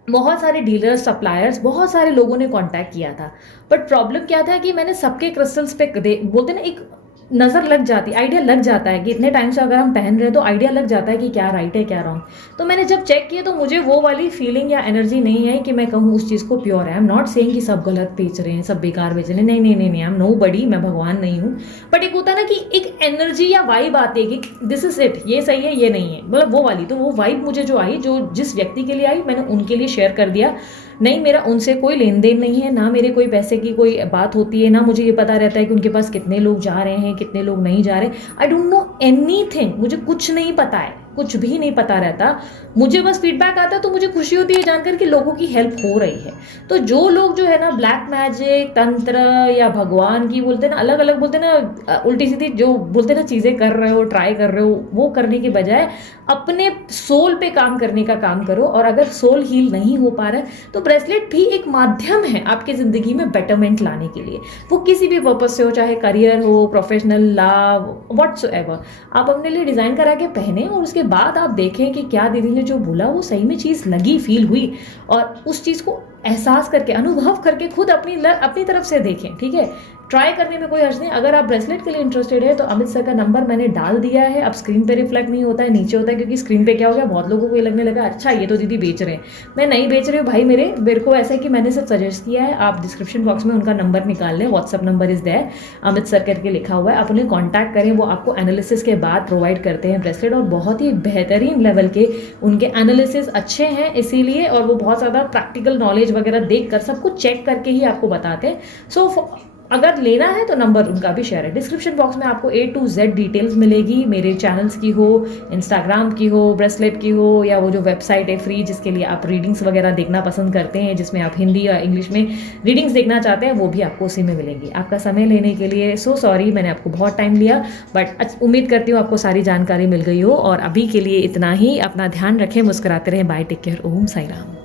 बहुत सारे डीलर्स, सप्लायर्स, बहुत सारे लोगों ने कांटेक्ट किया था। बट प्रॉब्लम क्या था कि मैंने सबके क्रिस्टल्स पे बोलते ना, एक नज़र लग जाती, आइडिया लग जाता है कि इतने टाइम से अगर हम पहन रहे हैं तो आइडिया लग जाता है कि क्या राइट है क्या रॉन्ग। तो मैंने जब चेक किया तो मुझे वो वाली फीलिंग या एनर्जी नहीं है कि मैं कहूँ उस चीज़ को प्योर है। आई एम नॉट सेइंग कि सब गलत बेच रहे हैं, सब बेकार बेच रहे हैं। नहीं नहीं नहीं नहीं, आई एम नो बडी, मैं भगवान नहीं हूँ। बट एक होता है ना कि एक एनर्जी या वाइब आती है कि दिस इज इट, ये सही है ये नहीं है, मतलब वो वाली। तो वो वाइब मुझे जो आई, जो जिस व्यक्ति के लिए आई, मैंने उनके लिए शेयर कर दिया। नहीं, मेरा उनसे कोई लेन देन नहीं है, ना मेरे कोई पैसे की कोई बात होती है, ना मुझे ये पता रहता है कि उनके पास कितने लोग जा रहे हैं, कितने लोग नहीं जा रहे। आई डोंट नो एनीथिंग, मुझे कुछ नहीं पता है। कुछ भी नहीं पता रहता, मुझे बस फीडबैक आता है तो मुझे खुशी होती है जानकर कि लोगों की हेल्प हो रही है। तो जो लोग जो है ना ब्लैक मैजिक, तंत्र या भगवान की बोलते हैं ना, अलग अलग बोलते हैं ना, उल्टी सीधी जो बोलते हैं ना चीज़ें कर रहे हो, ट्राई कर रहे हो, वो करने के बजाय अपने सोल पे काम करने का काम करो। और अगर सोल हील नहीं हो पा रहा है तो ब्रेसलेट भी एक माध्यम है आपकी ज़िंदगी में बेटरमेंट लाने के लिए। वो किसी भी पर्पज से हो, चाहे करियर हो, प्रोफेशनल, लव, व्हाट्सएवर, आप अपने लिए डिज़ाइन करा के पहने और उसके बाद आप देखें कि क्या दीदी ने जो बोला वो सही में चीज़ लगी, फील हुई, और उस चीज़ को एहसास करके, अनुभव करके खुद अपनी तरफ से देखें। ठीक है, ट्राई करने में कोई हर्ज नहीं। अगर आप ब्रेसलेट के लिए इंटरेस्टेड है तो अमित सर का नंबर मैंने डाल दिया है। अब स्क्रीन पे रिफ्लेक्ट नहीं होता है, नीचे होता है, क्योंकि स्क्रीन पे क्या हो गया, बहुत लोगों को ये लगने लगा अच्छा ये तो दीदी बेच रहे हैं। मैं नहीं बेच रही हूँ भाई, मेरे को ऐसा है कि मैंने सिर्फ सजेस्ट किया है। आप डिस्क्रिप्शन बॉक्स में उनका नंबर निकाल लें, WhatsApp number is there, Amit sir करके लिखा हुआ है, आप उन्हें कॉन्टैक्ट करें। वो आपको एनालिसिस के बाद प्रोवाइड करते हैं ब्रेसलेट, और बहुत ही बेहतरीन लेवल के उनके एनालिसिस अच्छे हैं इसीलिए, और वो बहुत ज़्यादा प्रैक्टिकल नॉलेज वगैरह देख कर सब कुछ चेक करके ही आपको बताते हैं। सो अगर लेना है तो नंबर उनका भी शेयर है। डिस्क्रिप्शन बॉक्स में आपको A to Z डिटेल्स मिलेगी, मेरे चैनल्स की हो, इंस्टाग्राम की हो, ब्रेसलेट की हो, या वो जो वेबसाइट है फ्री जिसके लिए आप रीडिंग्स वगैरह देखना पसंद करते हैं, जिसमें आप हिंदी या इंग्लिश में रीडिंग्स देखना चाहते हैं, वो भी आपको उसी में मिलेंगी। आपका समय लेने के लिए सो सॉरी, मैंने आपको बहुत टाइम लिया, बट उम्मीद करती हूँ आपको सारी जानकारी मिल गई हो। और अभी के लिए इतना ही। अपना ध्यान रखें, मुस्कुराते रहें, बाय, टेक केयर, ओम साई राम।